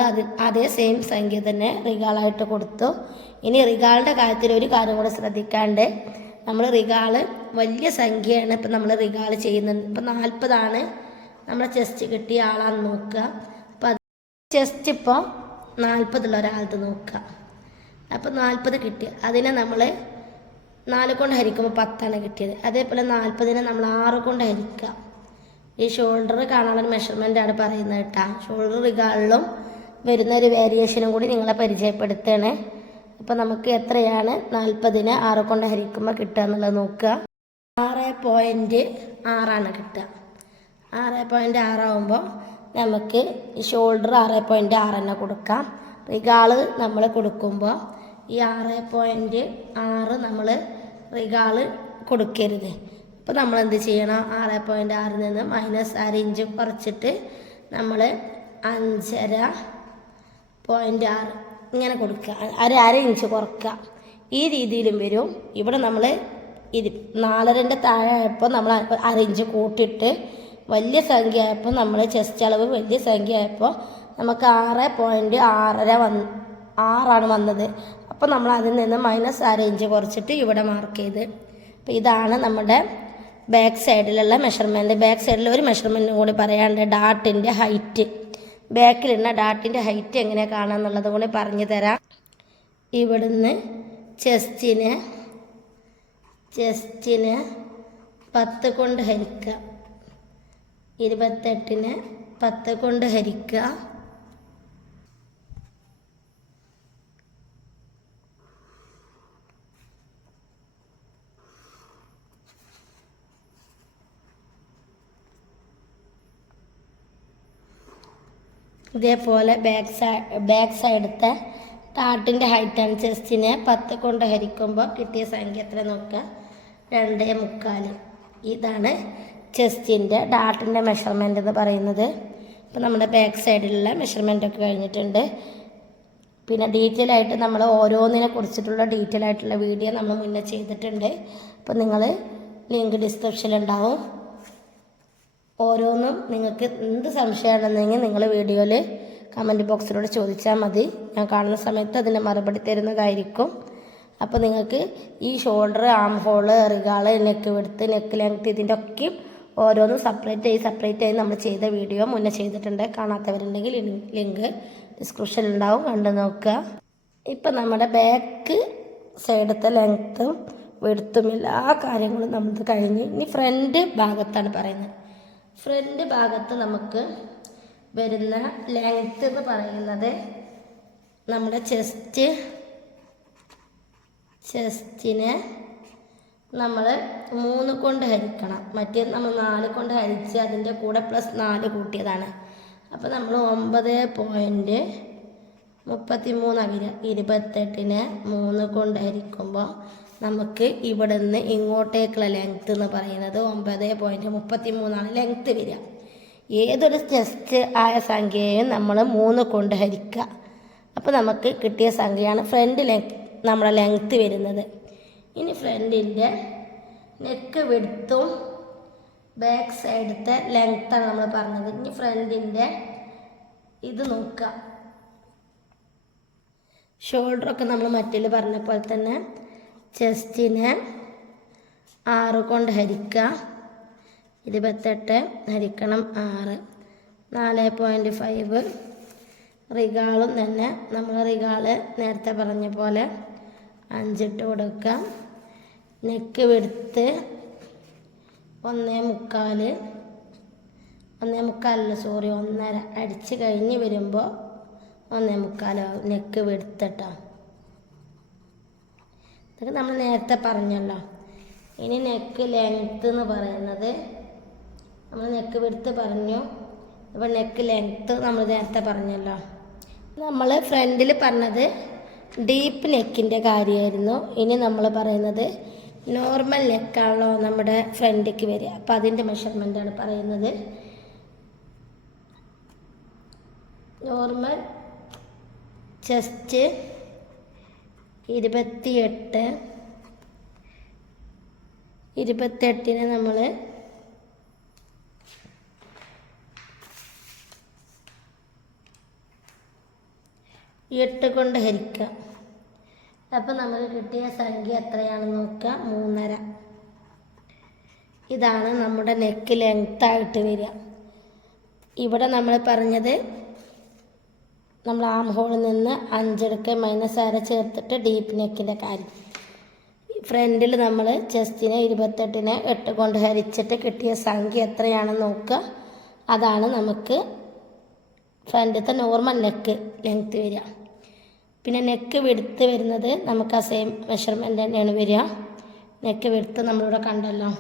അതേ സെയിം സംഖ്യ തന്നെ റിഗാളായിട്ട് കൊടുത്തു. ഇനി റിഗാളിൻ്റെ കാര്യത്തിൽ ഒരു കാര്യം കൂടെ ശ്രദ്ധിക്കാണ്ട്, നമ്മൾ റിഗാള് വലിയ സംഖ്യയാണ് ഇപ്പം നമ്മൾ റിഗാൾ ചെയ്യുന്നത്. ഇപ്പം 40 നമ്മളെ ചെസ്റ്റ് കിട്ടിയ ആളാന്ന് നോക്കുക. അപ്പം ചെസ്റ്റ് ഇപ്പോൾ 40 ഒരാളത് നോക്കുക. അപ്പോൾ 40 കിട്ടി. അതിനെ നമ്മൾ 4 കൊണ്ട് ഹരിക്കുമ്പോൾ 10 കിട്ടിയത്. അതേപോലെ 40 നമ്മൾ 6 കൊണ്ട് ഹരിക്കുക. ഈ ഷോൾഡർ കാണാനുള്ള മെഷർമെൻ്റാണ് പറയുന്നത് കേട്ടോ. ഷോൾഡർ റിഗാളിലും വരുന്ന ഒരു വേരിയേഷനും കൂടി നിങ്ങളെ പരിചയപ്പെടുത്തണേ. അപ്പോൾ നമുക്ക് എത്രയാണ് 40 6 കൊണ്ട് ഹരിക്കുമ്പോൾ കിട്ടുക എന്നുള്ളത് നോക്കുക. 6.6 കിട്ടുക. 6.6 ആകുമ്പോൾ നമുക്ക് ഷോൾഡർ 6.6 തന്നെ കൊടുക്കാം. റിഗാള് നമ്മൾ കൊടുക്കുമ്പോൾ ഈ 6.6 നമ്മൾ റിഗാള് കൊടുക്കരുത്. അപ്പോൾ നമ്മൾ എന്ത് ചെയ്യണം, 6.6 നിന്ന് -1/2 ഇഞ്ച് കുറച്ചിട്ട് നമ്മൾ 5.6 ഇങ്ങനെ കൊടുക്കുക. 1/2 ഇഞ്ച് കുറക്കുക. ഈ രീതിയിലും വരും. ഇവിടെ നമ്മൾ 4.5 താഴെ ആയപ്പോൾ നമ്മൾ 1/2 ഇഞ്ച് കൂട്ടിയിട്ട് വലിയ സംഖ്യ ആയപ്പോൾ നമ്മൾ ചെസ്റ്റ് അളവ് വലിയ സംഖ്യ ആയപ്പോൾ നമുക്ക് 6.6 വന്നത്. അപ്പോൾ നമ്മൾ അതിൽ നിന്ന് -1/2 ഇഞ്ച് കുറച്ചിട്ട് ഇവിടെ മാർക്ക് ചെയ്ത്. അപ്പോൾ ഇതാണ് നമ്മുടെ ബാക്ക് സൈഡിലുള്ള മെഷർമെൻറ്റ്. ബാക്ക് സൈഡിൽ ഒരു മെഷർമെൻറ്റും കൂടി പറയാണ്ട്, ഡാട്ടിൻ്റെ ഹൈറ്റ്. ബാക്കിലുള്ള ഡാട്ടിൻ്റെ ഹൈറ്റ് എങ്ങനെ കാണാമെന്നുള്ളത് കൂടി പറഞ്ഞു തരാം. ഇവിടുന്ന് ചെസ്റ്റിന് 10 കൊണ്ട് ഹരിക്കുക. 28 10 കൊണ്ട് ഹരിക്കുക. ഇതേപോലെ ബാക്ക് സൈഡത്തെ ടാട്ടിൻ്റെ ഹൈറ്റാണ്. ചെസ്റ്റിനെ 10 കൊണ്ട് ഹരിക്കുമ്പോൾ കിട്ടിയ സംഖ്യ എത്ര നോക്കുക, 2.25. ഇതാണ് ചെസ്റ്റിൻ്റെ ഡാട്ടിൻ്റെ മെഷർമെൻ്റ് എന്ന് പറയുന്നത്. ഇപ്പോൾ നമ്മുടെ ബാക്ക് സൈഡിലുള്ള മെഷർമെൻറ്റൊക്കെ കഴിഞ്ഞിട്ടുണ്ട്. പിന്നെ ഡീറ്റെയിൽ ആയിട്ട് നമ്മൾ ഓരോന്നിനെ കുറിച്ചിട്ടുള്ള ഡീറ്റെയിൽ ആയിട്ടുള്ള വീഡിയോ നമ്മൾ മുന്നേ ചെയ്തിട്ടുണ്ട്. അപ്പോൾ നിങ്ങൾ ലിങ്ക് ഡിസ്ക്രിപ്ഷനിലുണ്ടാവും. ഓരോന്നും നിങ്ങൾക്ക് എന്ത് സംശയമാണെന്നെങ്കിൽ നിങ്ങൾ വീഡിയോയിൽ കമൻറ്റ് ബോക്സിലൂടെ ചോദിച്ചാൽ മതി. ഞാൻ കാണുന്ന സമയത്ത് അതിൻ്റെ മറുപടി തരുന്നതായിരിക്കും. അപ്പോൾ നിങ്ങൾക്ക് ഈ ഷോൾഡർ, ആം ഹോള്, റിഗാള്, നെക്ക് വിഡ്ത്ത്, നെക്ക് ലെങ്ത്ത് ഇതിൻ്റെ ഒക്കെയും ഓരോന്നും സെപ്പറേറ്റ് ആയി നമ്മൾ ചെയ്ത വീഡിയോ മുന്നേ ചെയ്തിട്ടുണ്ട്. കാണാത്തവരുണ്ടെങ്കിൽ ലിങ്ക് ഡിസ്ക്രിപ്ഷനിലുണ്ടാവും, കണ്ടു നോക്കുക. ഇപ്പം നമ്മുടെ ബാക്ക് സൈഡത്തെ ലെങ്ത്തും വിഡ്ത്തും എല്ലാ കാര്യങ്ങളും നമ്മൾ കഴിഞ്ഞ് ഇനി ഫ്രണ്ട് ഭാഗത്താണ് പറയുന്നത്. ഫ്രണ്ട് ഭാഗത്ത് നമുക്ക് വരുന്ന ലെങ്ത്ത് എന്ന് പറയുന്നത് നമ്മുടെ ചെസ്റ്റിനെ നമ്മൾ 3 കൊണ്ട് ഹരിക്കണം. മറ്റേ നമ്മൾ 4 കൊണ്ട് ഹരിച്ച് അതിൻ്റെ കൂടെ +4 കൂട്ടിയതാണ്. അപ്പോൾ നമ്മൾ 9.33 28-നെ 3 കൊണ്ട് ഹരിക്കുമ്പോൾ നമുക്ക് ഇവിടെ നിന്ന് ഇങ്ങോട്ടേക്കുള്ള ലെങ്ത്ത് എന്ന് പറയുന്നത് 9.33 ലെങ്ത്ത് വരിക. ഏതൊരു ചെസ്റ്റ് ആയ സംഖ്യയും നമ്മൾ 3 കൊണ്ട് ഹരിക്കുക. അപ്പോൾ നമുക്ക് കിട്ടിയ സംഖ്യയാണ് ഫ്രണ്ട് നമ്മുടെ ലെങ്ത്ത് വരുന്നത്. ഇനി ഫ്രണ്ടിൻ്റെ നെക്ക് വിഡ്ത്തും ബാക്ക് സൈഡത്തെ ലെങ്ത്താണ് നമ്മൾ പറഞ്ഞത്. ഇനി ഫ്രണ്ടിൻ്റെ ഇത് നോക്കുക. ഷോൾഡറൊക്കെ നമ്മൾ മറ്റിൽ പറഞ്ഞ പോലെ തന്നെ ചെസ്റ്റിനെ 6 കൊണ്ട് ഹരിക്കുക. 28 ഹരിക്കണം 6 4.5. റിഗാളും തന്നെ നമ്മൾ റിഗാള് നേരത്തെ പറഞ്ഞ പോലെ 5 ഇട്ട് കൊടുക്കാം. നെക്ക് വിഡ്ത്ത് 1.25 1.5 അടിച്ച് കഴിഞ്ഞ് വരുമ്പോൾ 1.25 ആവും നെക്ക് വിഡ്ത്ത് കേട്ടോ. ഇതൊക്കെ നമ്മൾ നേരത്തെ പറഞ്ഞല്ലോ. ഇനി നെക്ക് ലെങ്ത്ത് എന്ന് പറയുന്നത് നമ്മൾ നെക്ക് വിഡ്ത്ത് പറഞ്ഞു. അപ്പോൾ നെക്ക് ലെങ്ത്ത് നമ്മൾ നേരത്തെ പറഞ്ഞല്ലോ. നമ്മൾ ഫ്രണ്ടിൽ പറഞ്ഞത് ഡീപ്പ് നെക്കിൻ്റെ കാര്യമായിരുന്നു. ഇനി നമ്മൾ പറയുന്നത് നോർമൽ നെക്കാണല്ലോ നമ്മുടെ ഫ്രണ്ടിലേക്ക് വരിക. അപ്പോൾ അതിൻ്റെ മെഷർമെൻറ്റാണ് പറയുന്നത്. Normal chest 28. 28നെ നമ്മൾ 8 കൊണ്ട് ഹരിക്കുക. അപ്പോൾ നമുക്ക് കിട്ടിയ സംഖ്യ എത്രയാണെന്ന് നോക്കുക, 3.5. ഇതാണ് നമ്മുടെ നെക്ക് ലെങ്ത്തായിട്ട് വരിക. ഇവിടെ നമ്മൾ പറഞ്ഞത് നമ്മൾ ആം ഹോളിൽ നിന്ന് 5 എടുക്കുക, -6 ചേർത്തിട്ട് ഡീപ്പ് നെക്കിൻ്റെ കാര്യം. ഫ്രണ്ടിൽ നമ്മൾ ചെസ്റ്റിനെ 28നെ 8 കൊണ്ട് ഹരിച്ചിട്ട് കിട്ടിയ സംഖ്യ എത്രയാണെന്ന് നോക്കുക. അതാണ് നമുക്ക് ഫ്രണ്ടിലത്തെ നോർമൽ നെക്ക് ലെങ്ത്ത് വരിക. പിന്നെ നെക്ക് വിഡ്ത്ത് വരുന്നത് നമുക്ക് ആ സെയിം മെഷർമെൻറ്റ് തന്നെയാണ് വരിക. നെക്ക് വിഡ്ത്ത് നമ്മളിവിടെ കണ്ടല്ലോ.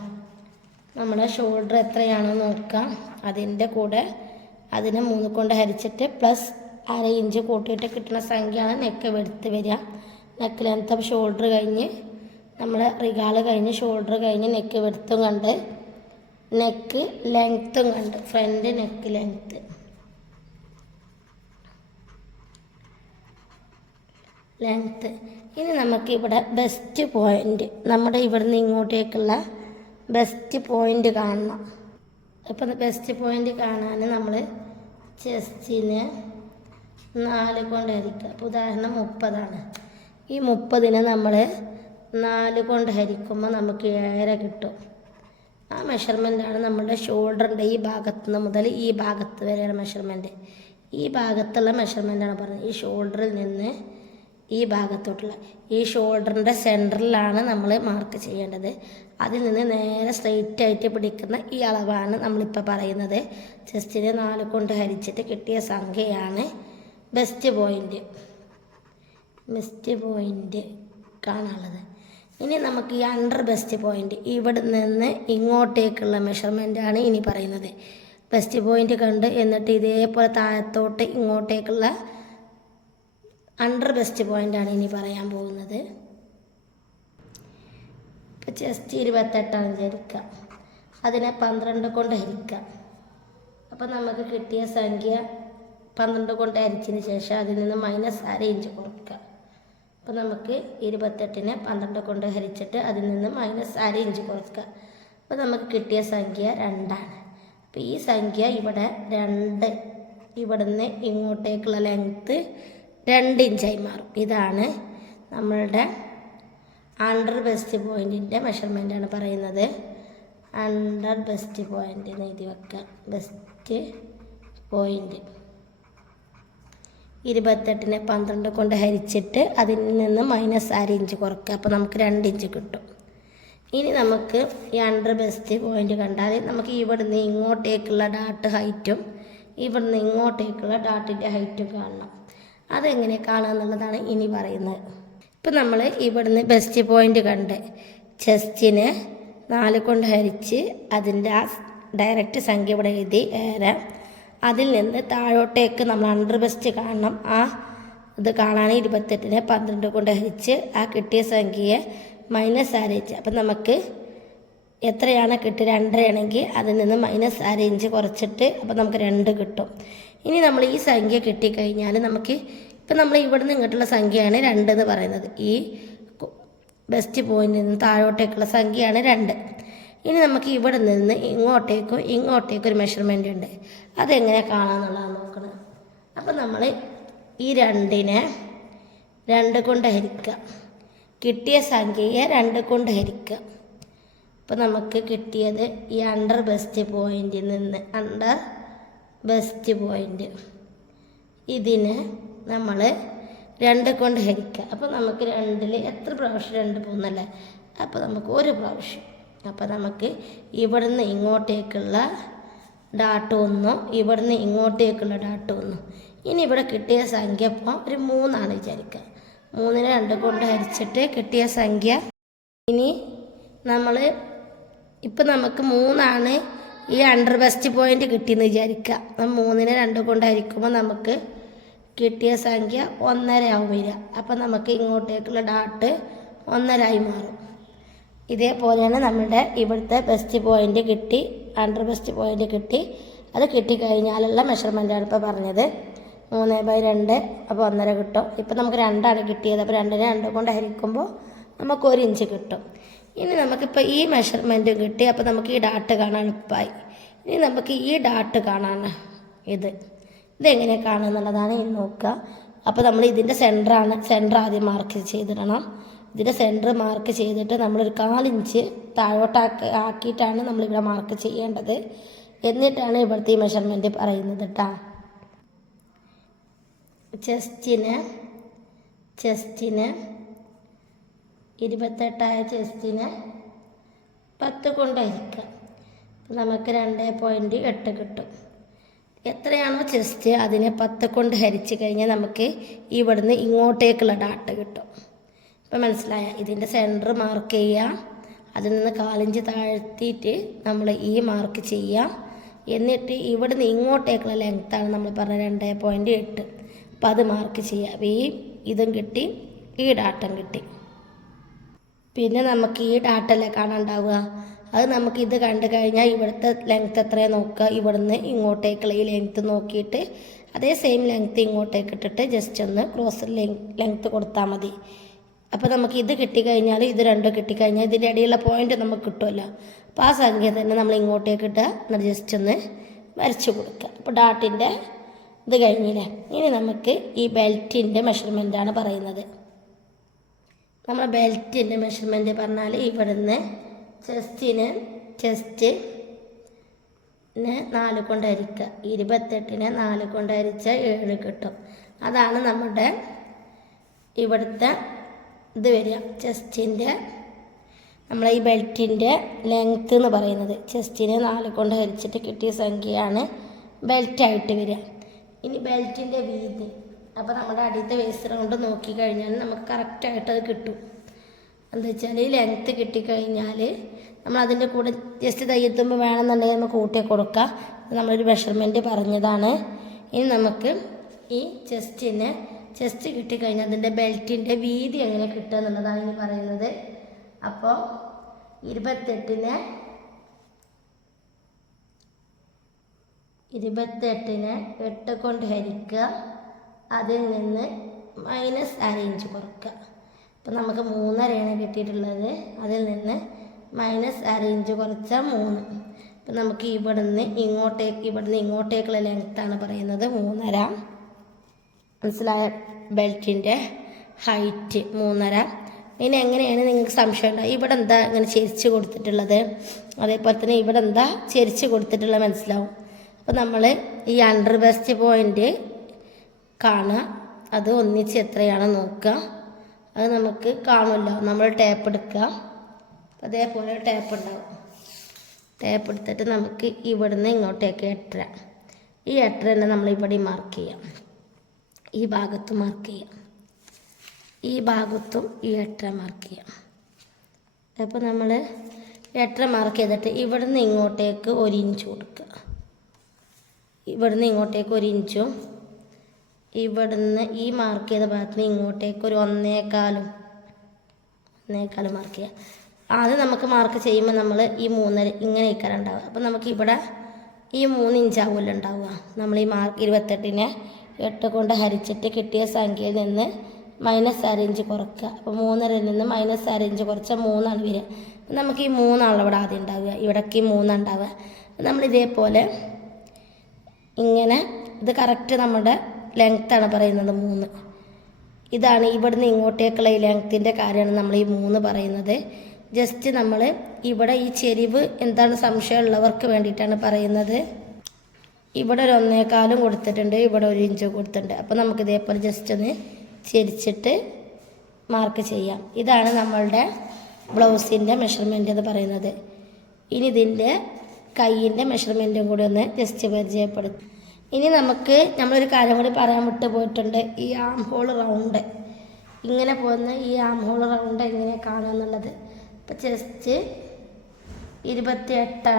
നമ്മുടെ ഷോൾഡർ എത്രയാണോ നോക്കുക, അതിൻ്റെ കൂടെ അതിനെ 3 കൊണ്ട് ഹരിച്ചിട്ട് പ്ലസ് ½ ഇഞ്ച് കൂട്ടിയിട്ട് കിട്ടുന്ന സംഖ്യയാണ് നെക്ക് വിഡ്ത്ത് വരിക. നെക്ക് ലെങ്ത്ത് ഷോൾഡർ കഴിഞ്ഞ് നമ്മൾ റിഗാള് കഴിഞ്ഞ് ഷോൾഡർ കഴിഞ്ഞ് നെക്ക് വിഡ്ത്തും കണ്ട് നെക്ക് ലെങ്ത്തും കണ്ട് ഫ്രണ്ട് നെക്ക് ലെങ്ത്ത്. ഇനി നമുക്ക് ഇവിടെ ബെസ്റ്റ് പോയിൻ്റ്, നമ്മുടെ ഇവിടുന്ന് ഇങ്ങോട്ടേക്കുള്ള ബെസ്റ്റ് പോയിൻ്റ് കാണണം. ഇപ്പം ബെസ്റ്റ് പോയിൻ്റ് കാണാൻ നമ്മൾ ചെസ്റ്റിന് 4 കൊണ്ട് ഹരിക്കുക. അപ്പോൾ ഉദാഹരണം 30ആണ്. ഈ 30നെ നമ്മൾ 4 കൊണ്ട് ഹരിക്കുമ്പോൾ നമുക്ക് 7 കിട്ടും. ആ മെഷർമെൻറ്റാണ് നമ്മുടെ ഷോൾഡറിൻ്റെ ഈ ഭാഗത്ത് നിന്ന് മുതൽ ഈ ഭാഗത്ത് വരെയുള്ള മെഷർമെൻറ്റ്. ഈ ഭാഗത്തുള്ള മെഷർമെൻറ്റാണ് പറയുന്നത്. ഈ ഷോൾഡറിൽ നിന്ന് ഈ ഭാഗത്തോട്ടുള്ള ഈ ഷോൾഡറിൻ്റെ സെൻറ്ററിലാണ് നമ്മൾ മാർക്ക് ചെയ്യേണ്ടത്. അതിൽ നിന്ന് നേരെ സ്ട്രെയിറ്റ് ആയിട്ട് പിടിക്കുന്ന ഈ അളവാണ് നമ്മളിപ്പോൾ പറയുന്നത്. ചെസ്റ്റിനെ 4 കൊണ്ട് ഹരിച്ചിട്ട് കിട്ടിയ സംഖ്യയാണ് ബെസ്റ്റ് പോയിൻ്റ്. ബെസ്റ്റ് പോയിൻ്റ് കാണാനുള്ളത്. ഇനി നമുക്ക് ഈ അണ്ടർ ബെസ്റ്റ് പോയിൻ്റ്, ഇവിടെ നിന്ന് ഇങ്ങോട്ടേക്കുള്ള മെഷർമെൻറ്റാണ് ഇനി പറയുന്നത്. ബെസ്റ്റ് പോയിൻ്റ് കണ്ട് എന്നിട്ട് ഇതേപോലെ താഴത്തോട്ട് ഇങ്ങോട്ടേക്കുള്ള അണ്ടർ ബെസ്റ്റ് പോയിൻ്റാണ് ഇനി പറയാൻ പോകുന്നത്. ഇപ്പോൾ ചെസ്റ്റ് 28 ഹരിക്കുക, അതിനെ 12 കൊണ്ട് ഹരിക്കുക. അപ്പോൾ നമുക്ക് കിട്ടിയ സംഖ്യ 12 കൊണ്ട് ഹരിച്ചതിന് ശേഷം അതിൽ നിന്ന് -1/2 ഇഞ്ച് കുറക്കുക. അപ്പോൾ നമുക്ക് 28നെ 12 കൊണ്ട് ഹരിച്ചിട്ട് അതിൽ നിന്ന് -1/2 ഇഞ്ച് കുറക്കുക. അപ്പോൾ നമുക്ക് കിട്ടിയ സംഖ്യ 2ആണ്. അപ്പോൾ ഈ സംഖ്യ ഇവിടെ 2, ഇവിടുന്ന് ഇങ്ങോട്ടേക്കുള്ള ലെങ്ത്ത് 2 ഇഞ്ചായി മാറും. ഇതാണ് നമ്മളുടെ അണ്ടർ ബെസ്റ്റ് പോയിൻറ്റിൻ്റെ മെഷർമെൻറ്റാണ് പറയുന്നത്. അണ്ടർ ബെസ്റ്റ് പോയിൻ്റ് എന്ന് എഴുതി വെക്കുക. ബെസ്റ്റ് പോയിൻ്റ് 28നെ 12 കൊണ്ട് ഹരിച്ചിട്ട് അതിൽ നിന്ന് -1/2 ഇഞ്ച് കുറക്കുക. അപ്പോൾ നമുക്ക് 2 ഇഞ്ച് കിട്ടും. ഇനി നമുക്ക് ഈ അണ്ടർ ബെസ്റ്റ് പോയിൻ്റ് കണ്ടാൽ നമുക്ക് ഇവിടുന്ന് ഇങ്ങോട്ടേക്കുള്ള ഡാട്ട് ഹൈറ്റും ഇവിടുന്ന് ഇങ്ങോട്ടേക്കുള്ള ഡാട്ടിൻ്റെ ഹൈറ്റും കാണണം. അതെങ്ങനെ കാണുക എന്നുള്ളതാണ് ഇനി പറയുന്നത്. ഇപ്പം നമ്മൾ ഇവിടുന്ന് ബെസ്റ്റ് പോയിൻ്റ് കണ്ട് ചെസ്റ്റിനെ 4 കൊണ്ട് ഹരിച്ച് അതിൻ്റെ ആ ഡയറക്റ്റ് സംഖ്യ ഇവിടെ എഴുതി 7. അതിൽ നിന്ന് താഴോട്ടേക്ക് നമ്മൾ അണ്ടർ ബെസ്റ്റ് കാണണം. ആ ഇത് കാണാൻ 28നെ 12 കൊണ്ട് ഹരിച്ച് ആ കിട്ടിയ സംഖ്യയെ -1/2 ഇഞ്ച്. അപ്പം നമുക്ക് എത്രയാണ് കിട്ടി, 2.5 ആണെങ്കിൽ അതിൽ നിന്ന് -1/2 ഇഞ്ച് കുറച്ചിട്ട് അപ്പോൾ നമുക്ക് 2 കിട്ടും. ഇനി നമ്മൾ ഈ സംഖ്യ കിട്ടിക്കഴിഞ്ഞാൽ നമുക്ക് ഇപ്പം നമ്മൾ ഇവിടെ നിന്ന് ഇങ്ങോട്ടുള്ള സംഖ്യയാണ് 2 എന്ന് പറയുന്നത്. ഈ ബെസ്റ്റ് പോയിന്റിൽ നിന്ന് താഴോട്ടേക്കുള്ള സംഖ്യയാണ് 2. ഇനി നമുക്ക് ഇവിടെ നിന്ന് ഇങ്ങോട്ടേക്കും ഒരു മെഷർമെൻ്റ് ഉണ്ട്. അതെങ്ങനെ കാണാമെന്നുള്ളതാണ് നോക്കുന്നത്. അപ്പം നമ്മൾ ഈ 2നെ 2 കൊണ്ട് ഹരിക്കുക. കിട്ടിയ സംഖ്യയെ 2 കൊണ്ട് ഹരിക്കുക. അപ്പോൾ നമുക്ക് കിട്ടിയത് ഈ അണ്ടർ ബെസ്റ്റ് പോയിന്റിൽ നിന്ന് അണ്ടർ ബെസ്റ്റ് പോയിൻ്റ് ഇതിനെ നമ്മൾ 2 കൊണ്ട് ഹരിക്കുക. അപ്പോൾ നമുക്ക് 2ൽ എത്ര പ്രാവശ്യം 2 പോകുന്നല്ലേ, അപ്പോൾ നമുക്ക് 1 പ്രാവശ്യം. അപ്പോൾ നമുക്ക് ഇവിടുന്ന് ഇങ്ങോട്ടേക്കുള്ള ഡാട്ട് 1, ഇവിടുന്ന് ഇങ്ങോട്ടേക്കുള്ള ഡാട്ട് 1. ഇനി ഇവിടെ കിട്ടിയ സംഖ്യ ഇപ്പോൾ ഒരു 3 വിചാരിക്കുക. 3നെ 2 കൊണ്ട് ഹരിച്ചിട്ട് കിട്ടിയ സംഖ്യ. ഇനി നമ്മൾ ഇപ്പം നമുക്ക് 3 ഈ അണ്ടർ വെസ്റ്റ് പോയിൻ്റ് കിട്ടിയെന്ന് വിചാരിക്കുക. 3നെ 2 കൊണ്ട് ഹരിക്കുമ്പോൾ നമുക്ക് കിട്ടിയ സംഖ്യ 1.5 ആവും വരിക. അപ്പം നമുക്ക് ഇങ്ങോട്ടേക്കുള്ള ഡാട്ട് 1.5 ആയി മാറും. ഇതേപോലെയാണ് നമ്മുടെ ഇവിടുത്തെ ബെസ്റ്റ് പോയിൻ്റ് കിട്ടി, അണ്ടർ ബെസ്റ്റ് പോയിൻ്റ് കിട്ടി. അത് കിട്ടിക്കഴിഞ്ഞാലുള്ള മെഷർമെൻറ്റാണ് ഇപ്പോൾ പറഞ്ഞത്. 3/2 അപ്പോൾ 1.5 കിട്ടും. ഇപ്പം നമുക്ക് 2 കിട്ടിയത്. അപ്പോൾ 2നെ 2 കൊണ്ട് ഹരിക്കുമ്പോൾ നമുക്ക് 1 ഇഞ്ച് കിട്ടും. ഇനി നമുക്കിപ്പോൾ ഈ മെഷർമെൻറ്റ് കിട്ടി. അപ്പോൾ നമുക്ക് ഈ ഡാട്ട് കാണാൻ എളുപ്പമായി. ഇനി നമുക്ക് ഈ ഡാട്ട് കാണാൻ ഇതെങ്ങനെ കാണുമെന്നുള്ളതാണ് ഇനി നോക്കുക. അപ്പോൾ നമ്മൾ ഇതിൻ്റെ സെൻറ്റർ ആദ്യം മാർക്ക് ചെയ്തിടണം. ഇതിൻ്റെ സെൻറ്റർ മാർക്ക് ചെയ്തിട്ട് നമ്മളൊരു 4 ഇഞ്ച് ആക്കിയിട്ടാണ് നമ്മളിവിടെ മാർക്ക് ചെയ്യേണ്ടത്. എന്നിട്ടാണ് ഇവിടുത്തെ ഈ മെഷർമെൻറ്റ് പറയുന്നത് കേട്ടോ. ചെസ്റ്റിന് 28ആയ ചെസ്റ്റിന് 10 കൊണ്ട് ഹരിക്കുക. നമുക്ക് 2.8 കിട്ടും. എത്രയാണോ ചെസ്റ്റ് അതിനെ 10 കൊണ്ട് ഹരിച്ച് കഴിഞ്ഞാൽ നമുക്ക് ഇവിടുന്ന് ഇങ്ങോട്ടേക്കുള്ള ഡാട്ട് കിട്ടും. ഇപ്പം മനസ്സിലായ? ഇതിൻ്റെ സെൻറ്റർ മാർക്ക് ചെയ്യുക, അതിൽ നിന്ന് 4 ഇഞ്ച് താഴ്ത്തിയിട്ട് നമ്മൾ ഈ മാർക്ക് ചെയ്യുക. എന്നിട്ട് ഇവിടുന്ന് ഇങ്ങോട്ടേക്കുള്ള ലെങ്ത്താണ് നമ്മൾ പറഞ്ഞ 2.8. അപ്പം അത് മാർക്ക് ചെയ്യുക. ഇതും കിട്ടി, ഈ ഡാട്ടും കിട്ടി. പിന്നെ നമുക്ക് ഈ ഡാട്ടല്ലേ കാണാനുണ്ടാവുക. അത് നമുക്ക് ഇത് കണ്ടു കഴിഞ്ഞാൽ ഇവിടുത്തെ ലെങ്ത്ത് എത്രയാണ് നോക്കുക. ഇവിടുന്ന് ഇങ്ങോട്ടേക്കുള്ള ഈ ലെങ്ത്ത് നോക്കിയിട്ട് അതേ സെയിം ലെങ്ത്ത് ഇങ്ങോട്ടേക്ക് ഇട്ടിട്ട് ജസ്റ്റ് ഒന്ന് ക്രോസ് ലെങ്ത്ത് കൊടുത്താൽ മതി. അപ്പോൾ നമുക്ക് ഇത് കിട്ടിക്കഴിഞ്ഞാൽ ഇത് 2 കിട്ടിക്കഴിഞ്ഞാൽ ഇതിൻ്റെ ഇടയിലുള്ള പോയിൻ്റ് നമുക്ക് കിട്ടുമല്ലോ. അപ്പോൾ ആ സംഖ്യ തന്നെ നമ്മൾ ഇങ്ങോട്ടേക്ക് ഇട്ടുക, എന്നിട്ട് ജസ്റ്റ് ഒന്ന് വരച്ച് കൊടുക്കുക. അപ്പോൾ ഡാട്ടിൻ്റെ ഇത് കഴിഞ്ഞില്ലേ. ഇനി നമുക്ക് ഈ ബെൽറ്റിൻ്റെ മെഷർമെൻറ്റാണ് പറയുന്നത്. നമ്മൾ ബെൽറ്റിൻ്റെ മെഷർമെൻറ്റ് പറഞ്ഞാൽ ഇവിടുന്ന് ചെസ്റ്റിന് 4 കൊണ്ട് ഹരിക്കുക. 28നെ 4 കൊണ്ട് ഹരിച്ചാൽ 7 കിട്ടും. അതാണ് നമ്മുടെ ഇവിടുത്തെ ഇത് വരിക. ചെസ്റ്റിൻ്റെ നമ്മളെ ഈ ബെൽറ്റിൻ്റെ ലെങ്ത്ത് എന്ന് പറയുന്നത് ചെസ്റ്റിനെ 4 കൊണ്ട് ഹരിച്ചിട്ട് കിട്ടിയ സംഖ്യയാണ് ബെൽറ്റായിട്ട് വരിക. ഇനി ബെൽറ്റിൻ്റെ വീതി, അപ്പോൾ നമ്മുടെ അടിയത്തെ വേസ്റ്റ് കൊണ്ട് നോക്കിക്കഴിഞ്ഞാൽ നമുക്ക് കറക്റ്റായിട്ട് അത് കിട്ടും. എന്താ വെച്ചാൽ ഈ ലെങ്ത്ത് കിട്ടിക്കഴിഞ്ഞാൽ നമ്മൾ അതിൻ്റെ കൂടെ ജസ്റ്റ് തയ്യെത്തുമ്പോൾ വേണമെന്നുണ്ടെങ്കിൽ നമുക്ക് കൂട്ടി കൊടുക്കുക. നമ്മളൊരു മെഷർമെൻറ്റ് പറഞ്ഞതാണ്. ഇനി നമുക്ക് ഈ ചെസ്റ്റ് കിട്ടിക്കഴിഞ്ഞാൽ അതിൻ്റെ ബെൽറ്റിൻ്റെ വീതി എങ്ങനെ കിട്ടുക എന്നുള്ളതാണ് ഇനി പറയുന്നത്. അപ്പോൾ 28നെ 8 കൊണ്ട് ഹരിക്കുക. അതിൽ നിന്ന് -1/2 ഇഞ്ച് കുറക്കുക. അപ്പം നമുക്ക് 3.5 കിട്ടിയിട്ടുള്ളത്. അതിൽ നിന്ന് -1/2 ഇഞ്ച് കുറച്ചാൽ 3. അപ്പം നമുക്ക് ഇവിടുന്ന് ഇങ്ങോട്ടേക്കുള്ള ലെങ്ത്താണ് പറയുന്നത് 3.5. മനസ്സിലായ? ബെൽറ്റിൻ്റെ ഹൈറ്റ് 3.5. പിന്നെ എങ്ങനെയാണ് നിങ്ങൾക്ക് സംശയം ഉണ്ടാവും, ഇവിടെ എന്താ ഇങ്ങനെ ചെരിച്ച് കൊടുത്തിട്ടുള്ളത്, അതേപോലെ തന്നെ ഇവിടെ എന്താ ചെരിച്ച് കൊടുത്തിട്ടുള്ളത് മനസ്സിലാവും. അപ്പോൾ നമ്മൾ ഈ അണ്ടർ വെസ്റ്റ് പോയിൻ്റ് കാണുക, അത് ഒന്നിച്ച് എത്രയാണ് നോക്കുക. അത് നമുക്ക് കാണുമല്ലോ. നമ്മൾ ടേപ്പ് എടുക്കുക. അതേപോലെ ടേപ്പ് ഉണ്ടാവും. ടേപ്പ് എടുത്തിട്ട് നമുക്ക് ഇവിടുന്ന് ഇങ്ങോട്ടേക്ക് 8. ഈ 8 തന്നെ നമ്മൾ ഇവിടെ മാർക്ക് ചെയ്യാം. ഈ ഭാഗത്ത് മാർക്ക് ചെയ്യാം. ഈ ഭാഗത്തും ഈ 8 മാർക്ക് ചെയ്യാം. അപ്പോൾ നമ്മൾ 8 മാർക്ക് ചെയ്തിട്ട് ഇവിടുന്ന് ഇങ്ങോട്ടേക്ക് 1 ഇഞ്ച് കൊടുക്കുക. ഇവിടുന്ന് ഇങ്ങോട്ടേക്ക് 1 ഇഞ്ചും ഇവിടുന്ന് ഈ മാർക്ക് ചെയ്ത ഭാഗത്ത് നിന്ന് ഇങ്ങോട്ടേക്ക് ഒരു 1.25 മാർക്ക് ചെയ്യുക. ആദ്യം നമുക്ക് മാർക്ക് ചെയ്യുമ്പോൾ നമ്മൾ ഈ 3 ഇങ്ങനെ ഇക്കര ഉണ്ടാവുക. അപ്പോൾ നമുക്ക് ഇവിടെ ഈ 3 ഇഞ്ചാവുമല്ലോ ഉണ്ടാവുക. നമ്മൾ ഈ 28നെ 8 കൊണ്ട് ഹരിച്ചിട്ട് കിട്ടിയ സംഖ്യയിൽ നിന്ന് -1/2 ഇഞ്ച് കുറക്കുക. അപ്പോൾ 3.5 നിന്ന് -1/2 ഇഞ്ച് കുറച്ചാൽ 3 വരിക. നമുക്ക് ഈ 3 ഇവിടെ ആദ്യം ഉണ്ടാവുക, ഇവിടേക്ക് ഈ 3 ഉണ്ടാവുക. നമ്മൾ ഇതേപോലെ ഇങ്ങനെ ഇത് കറക്റ്റ് നമ്മുടെ ലെങ്ത്താണ് പറയുന്നത് 3. ഇതാണ് ഇവിടുന്ന് ഇങ്ങോട്ടേക്കുള്ള ഈ ലെങ്ത്തിൻ്റെ കാര്യമാണ് നമ്മൾ ഈ 3 പറയുന്നത്. ജസ്റ്റ് നമ്മൾ ഇവിടെ ഈ ചെരിവ് എന്താണ് സംശയമുള്ളവർക്ക് വേണ്ടിയിട്ടാണ് പറയുന്നത്. ഇവിടെ ഒരു 1.25 കൊടുത്തിട്ടുണ്ട്, ഇവിടെ 1 ഇഞ്ച് കൊടുത്തിട്ടുണ്ട്. അപ്പോൾ നമുക്ക് ഇതേപോലെ ജസ്റ്റ് ഒന്ന് ചെരിച്ചിട്ട് മാർക്ക് ചെയ്യാം. ഇതാണ് നമ്മളുടെ ബ്ലൗസിൻ്റെ മെഷർമെൻറ്റ് എന്ന് പറയുന്നത്. ഇനി ഇതിൻ്റെ കൈയിൻ്റെ മെഷർമെൻറ്റും കൂടി ഒന്ന് ജസ്റ്റ് പരിചയപ്പെടുത്തും. ഇനി നമ്മളൊരു കാര്യം കൂടി പറയാൻ വിട്ടു പോയിട്ടുണ്ട്. ഈ ആം ഹോൾ റൗണ്ട് ഇങ്ങനെ പോകുന്ന ഈ ആം ഹോൾ റൗണ്ട് എങ്ങനെ കാണുക എന്നുള്ളത്. അപ്പോൾ ചെസ്റ്റ് 28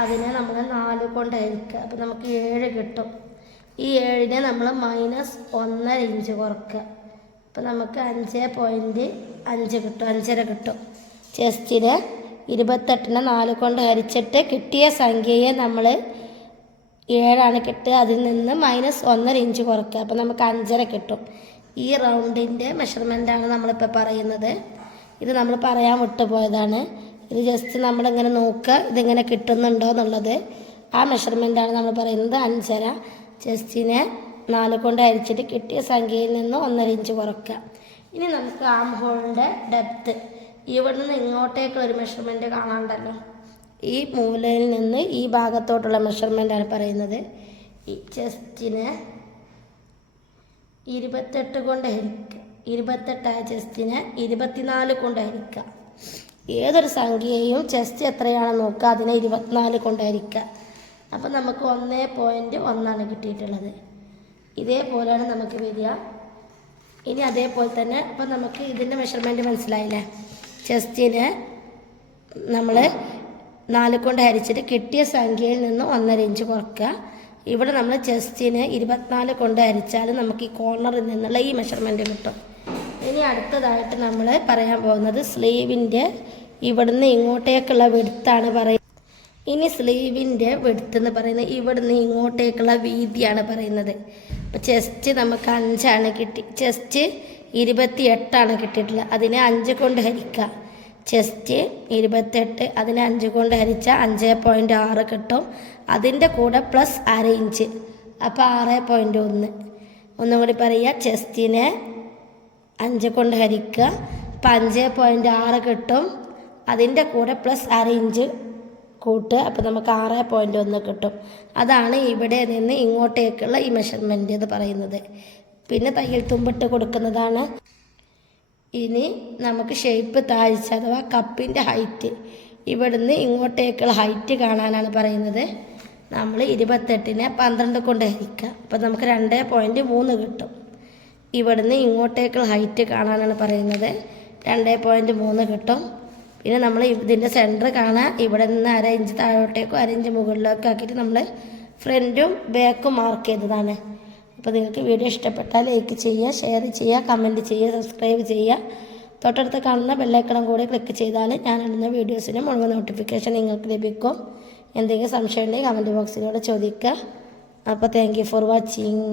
അതിനെ നമ്മൾ 4 കൊണ്ട് ഹരിക്കുക. അപ്പോൾ നമുക്ക് 7 കിട്ടും. ഈ 7നെ നമ്മൾ -1.5 ഇഞ്ച് കുറക്കുക. അപ്പോൾ നമുക്ക് 5.5 കിട്ടും, 5.5 കിട്ടും. ചെസ്റ്റിന് 28നെ 4 കൊണ്ട് ഹരിച്ചിട്ട് കിട്ടിയ സംഖ്യയെ നമ്മൾ 7 കിട്ടുക. അതിൽ നിന്ന് -1.5 ഇഞ്ച് കുറക്കുക. അപ്പോൾ നമുക്ക് 5.5 കിട്ടും. ഈ റൗണ്ടിൻ്റെ മെഷർമെൻറ്റാണ് നമ്മളിപ്പോൾ പറയുന്നത്. ഇത് നമ്മൾ പറയാൻ വിട്ടുപോയതാണ്. ഇത് ജസ്റ്റ് നമ്മളിങ്ങനെ നോക്കുക, ഇതിങ്ങനെ കിട്ടുന്നുണ്ടോ എന്നുള്ളത്. ആ മെഷർമെൻറ്റാണ് നമ്മൾ പറയുന്നത്. 5.5 ചെസ്റ്റിനെ 4 കൊണ്ട് ഹരിച്ചിട്ട് കിട്ടിയ സംഖ്യയിൽ നിന്ന് 1.5 ഇഞ്ച് കുറക്കുക. ഇനി നമുക്ക് ആം ഹോളിൻ്റെ ഡെപ്ത്ത്, ഇവിടെ നിന്ന് ഇങ്ങോട്ടേക്കുള്ള ഒരു മെഷർമെൻറ്റ് കാണാണ്ടല്ലോ. ഈ മൂലയിൽ നിന്ന് ഈ ഭാഗത്തോട്ടുള്ള മെഷർമെൻറ്റാണ് പറയുന്നത്. ഈ ചെസ്റ്റിനെ 28 കൊണ്ട് ഹരിക്കുക. 28 ചെസ്റ്റിനെ 24 കൊണ്ട് ഹരിക്കുക. ഏതൊരു സംഖ്യയും ചെസ്റ്റ് എത്രയാണെന്ന് നോക്കുക, അതിനെ 24 കൊണ്ട് ഹരിക്കുക. അപ്പം നമുക്ക് 1.1 കിട്ടിയിട്ടുള്ളത്. ഇതേപോലെയാണ് നമുക്ക് വരിക. ഇനി അതേപോലെ തന്നെ അപ്പം നമുക്ക് ഇതിൻ്റെ മെഷർമെൻറ്റ് മനസ്സിലായില്ലേ. ചെസ്റ്റിനെ നമ്മൾ 4 കൊണ്ട് ഹരിച്ചിട്ട് കിട്ടിയ സംഖ്യയിൽ നിന്ന് 1.5 ഇഞ്ച് കുറക്കുക. ഇവിടെ നമ്മൾ ചെസ്റ്റിനെ 24 കൊണ്ട് ഹരിച്ചാൽ നമുക്ക് ഈ കോർണറിൽ നിന്നുള്ള ഈ മെഷർമെൻറ്റ് കിട്ടും. ഇനി അടുത്തതായിട്ട് നമ്മൾ പറയാൻ പോകുന്നത് സ്ലീവിൻ്റെ ഇവിടുന്ന് ഇങ്ങോട്ടേക്കുള്ള വെടുത്താണ് പറയുന്നത്. ഇനി സ്ലീവിൻ്റെ വെടുത്ത് എന്ന് പറയുന്നത് ഇവിടുന്ന് ഇങ്ങോട്ടേക്കുള്ള വീതിയാണ് പറയുന്നത്. അപ്പോൾ ചെസ്റ്റ് നമുക്ക് 5 കിട്ടി. ചെസ്റ്റ് 28 കിട്ടിയിട്ടുള്ളത്. അതിനെ 5 കൊണ്ട് ഹരിക്കുക. ചെസ്റ്റ് 28 അതിനെ 5 കൊണ്ട് ഹരിച്ചാൽ 5.6 കിട്ടും. അതിൻ്റെ കൂടെ +1/2 ഇഞ്ച്, അപ്പോൾ 6.1. ഒന്നും കൂടി പറയുക, ചെസ്റ്റിനെ 5 കൊണ്ട് ഹരിക്കുക. അപ്പോൾ 5.6 കിട്ടും. അതിൻ്റെ കൂടെ +1/2 ഇഞ്ച് കൂട്ടുക. അപ്പോൾ നമുക്ക് 6.1 കിട്ടും. അതാണ് ഇവിടെ നിന്ന് ഇങ്ങോട്ടേക്കുള്ള ഈ മെഷർമെൻറ്റ് എന്ന് പറയുന്നത്. പിന്നെ തയ്യൽ തുമ്പിട്ട് കൊടുക്കുന്നതാണ്. ഇനി നമുക്ക് ഷേപ്പ് താഴ്ച അഥവാ കപ്പിൻ്റെ ഹൈറ്റ്, ഇവിടുന്ന് ഇങ്ങോട്ടേക്കുള്ള ഹൈറ്റ് കാണാനാണ് പറയുന്നത്. നമ്മൾ 28നെ 12 കൊണ്ട് ഹരിക്കുക. അപ്പോൾ നമുക്ക് 2.3 കിട്ടും. ഇവിടുന്ന് ഇങ്ങോട്ടേക്കുള്ള ഹൈറ്റ് കാണാനാണ് പറയുന്നത്. 2.3 കിട്ടും. പിന്നെ നമ്മൾ ഇതിൻ്റെ സെൻറ്റർ കാണാൻ ഇവിടെ നിന്ന് 1/2 ഇഞ്ച് താഴോട്ടേക്കും 1/2 ഇഞ്ച് മുകളിലേക്കും ആക്കിയിട്ട് നമ്മൾ ഫ്രണ്ടും ബാക്കും മാർക്ക് ചെയ്തതാണ്. അപ്പോൾ നിങ്ങൾക്ക് വീഡിയോ ഇഷ്ടപ്പെട്ടാൽ ലൈക്ക് ചെയ്യുക, ഷെയർ ചെയ്യുക, കമൻറ്റ് ചെയ്യുക, സബ്സ്ക്രൈബ് ചെയ്യുക. തൊട്ടടുത്ത് കാണുന്ന ബെല്ലൈക്കൺ കൂടി ക്ലിക്ക് ചെയ്താൽ ഞാനിടുന്ന വീഡിയോസിന് മുഴുവൻ നോട്ടിഫിക്കേഷൻ നിങ്ങൾക്ക് ലഭിക്കും. എന്തെങ്കിലും സംശയം ഉണ്ടെങ്കിൽ കമൻറ്റ് ബോക്സിലൂടെ ചോദിക്കുക. അപ്പോൾ താങ്ക് യു ഫോർ വാച്ചിങ്.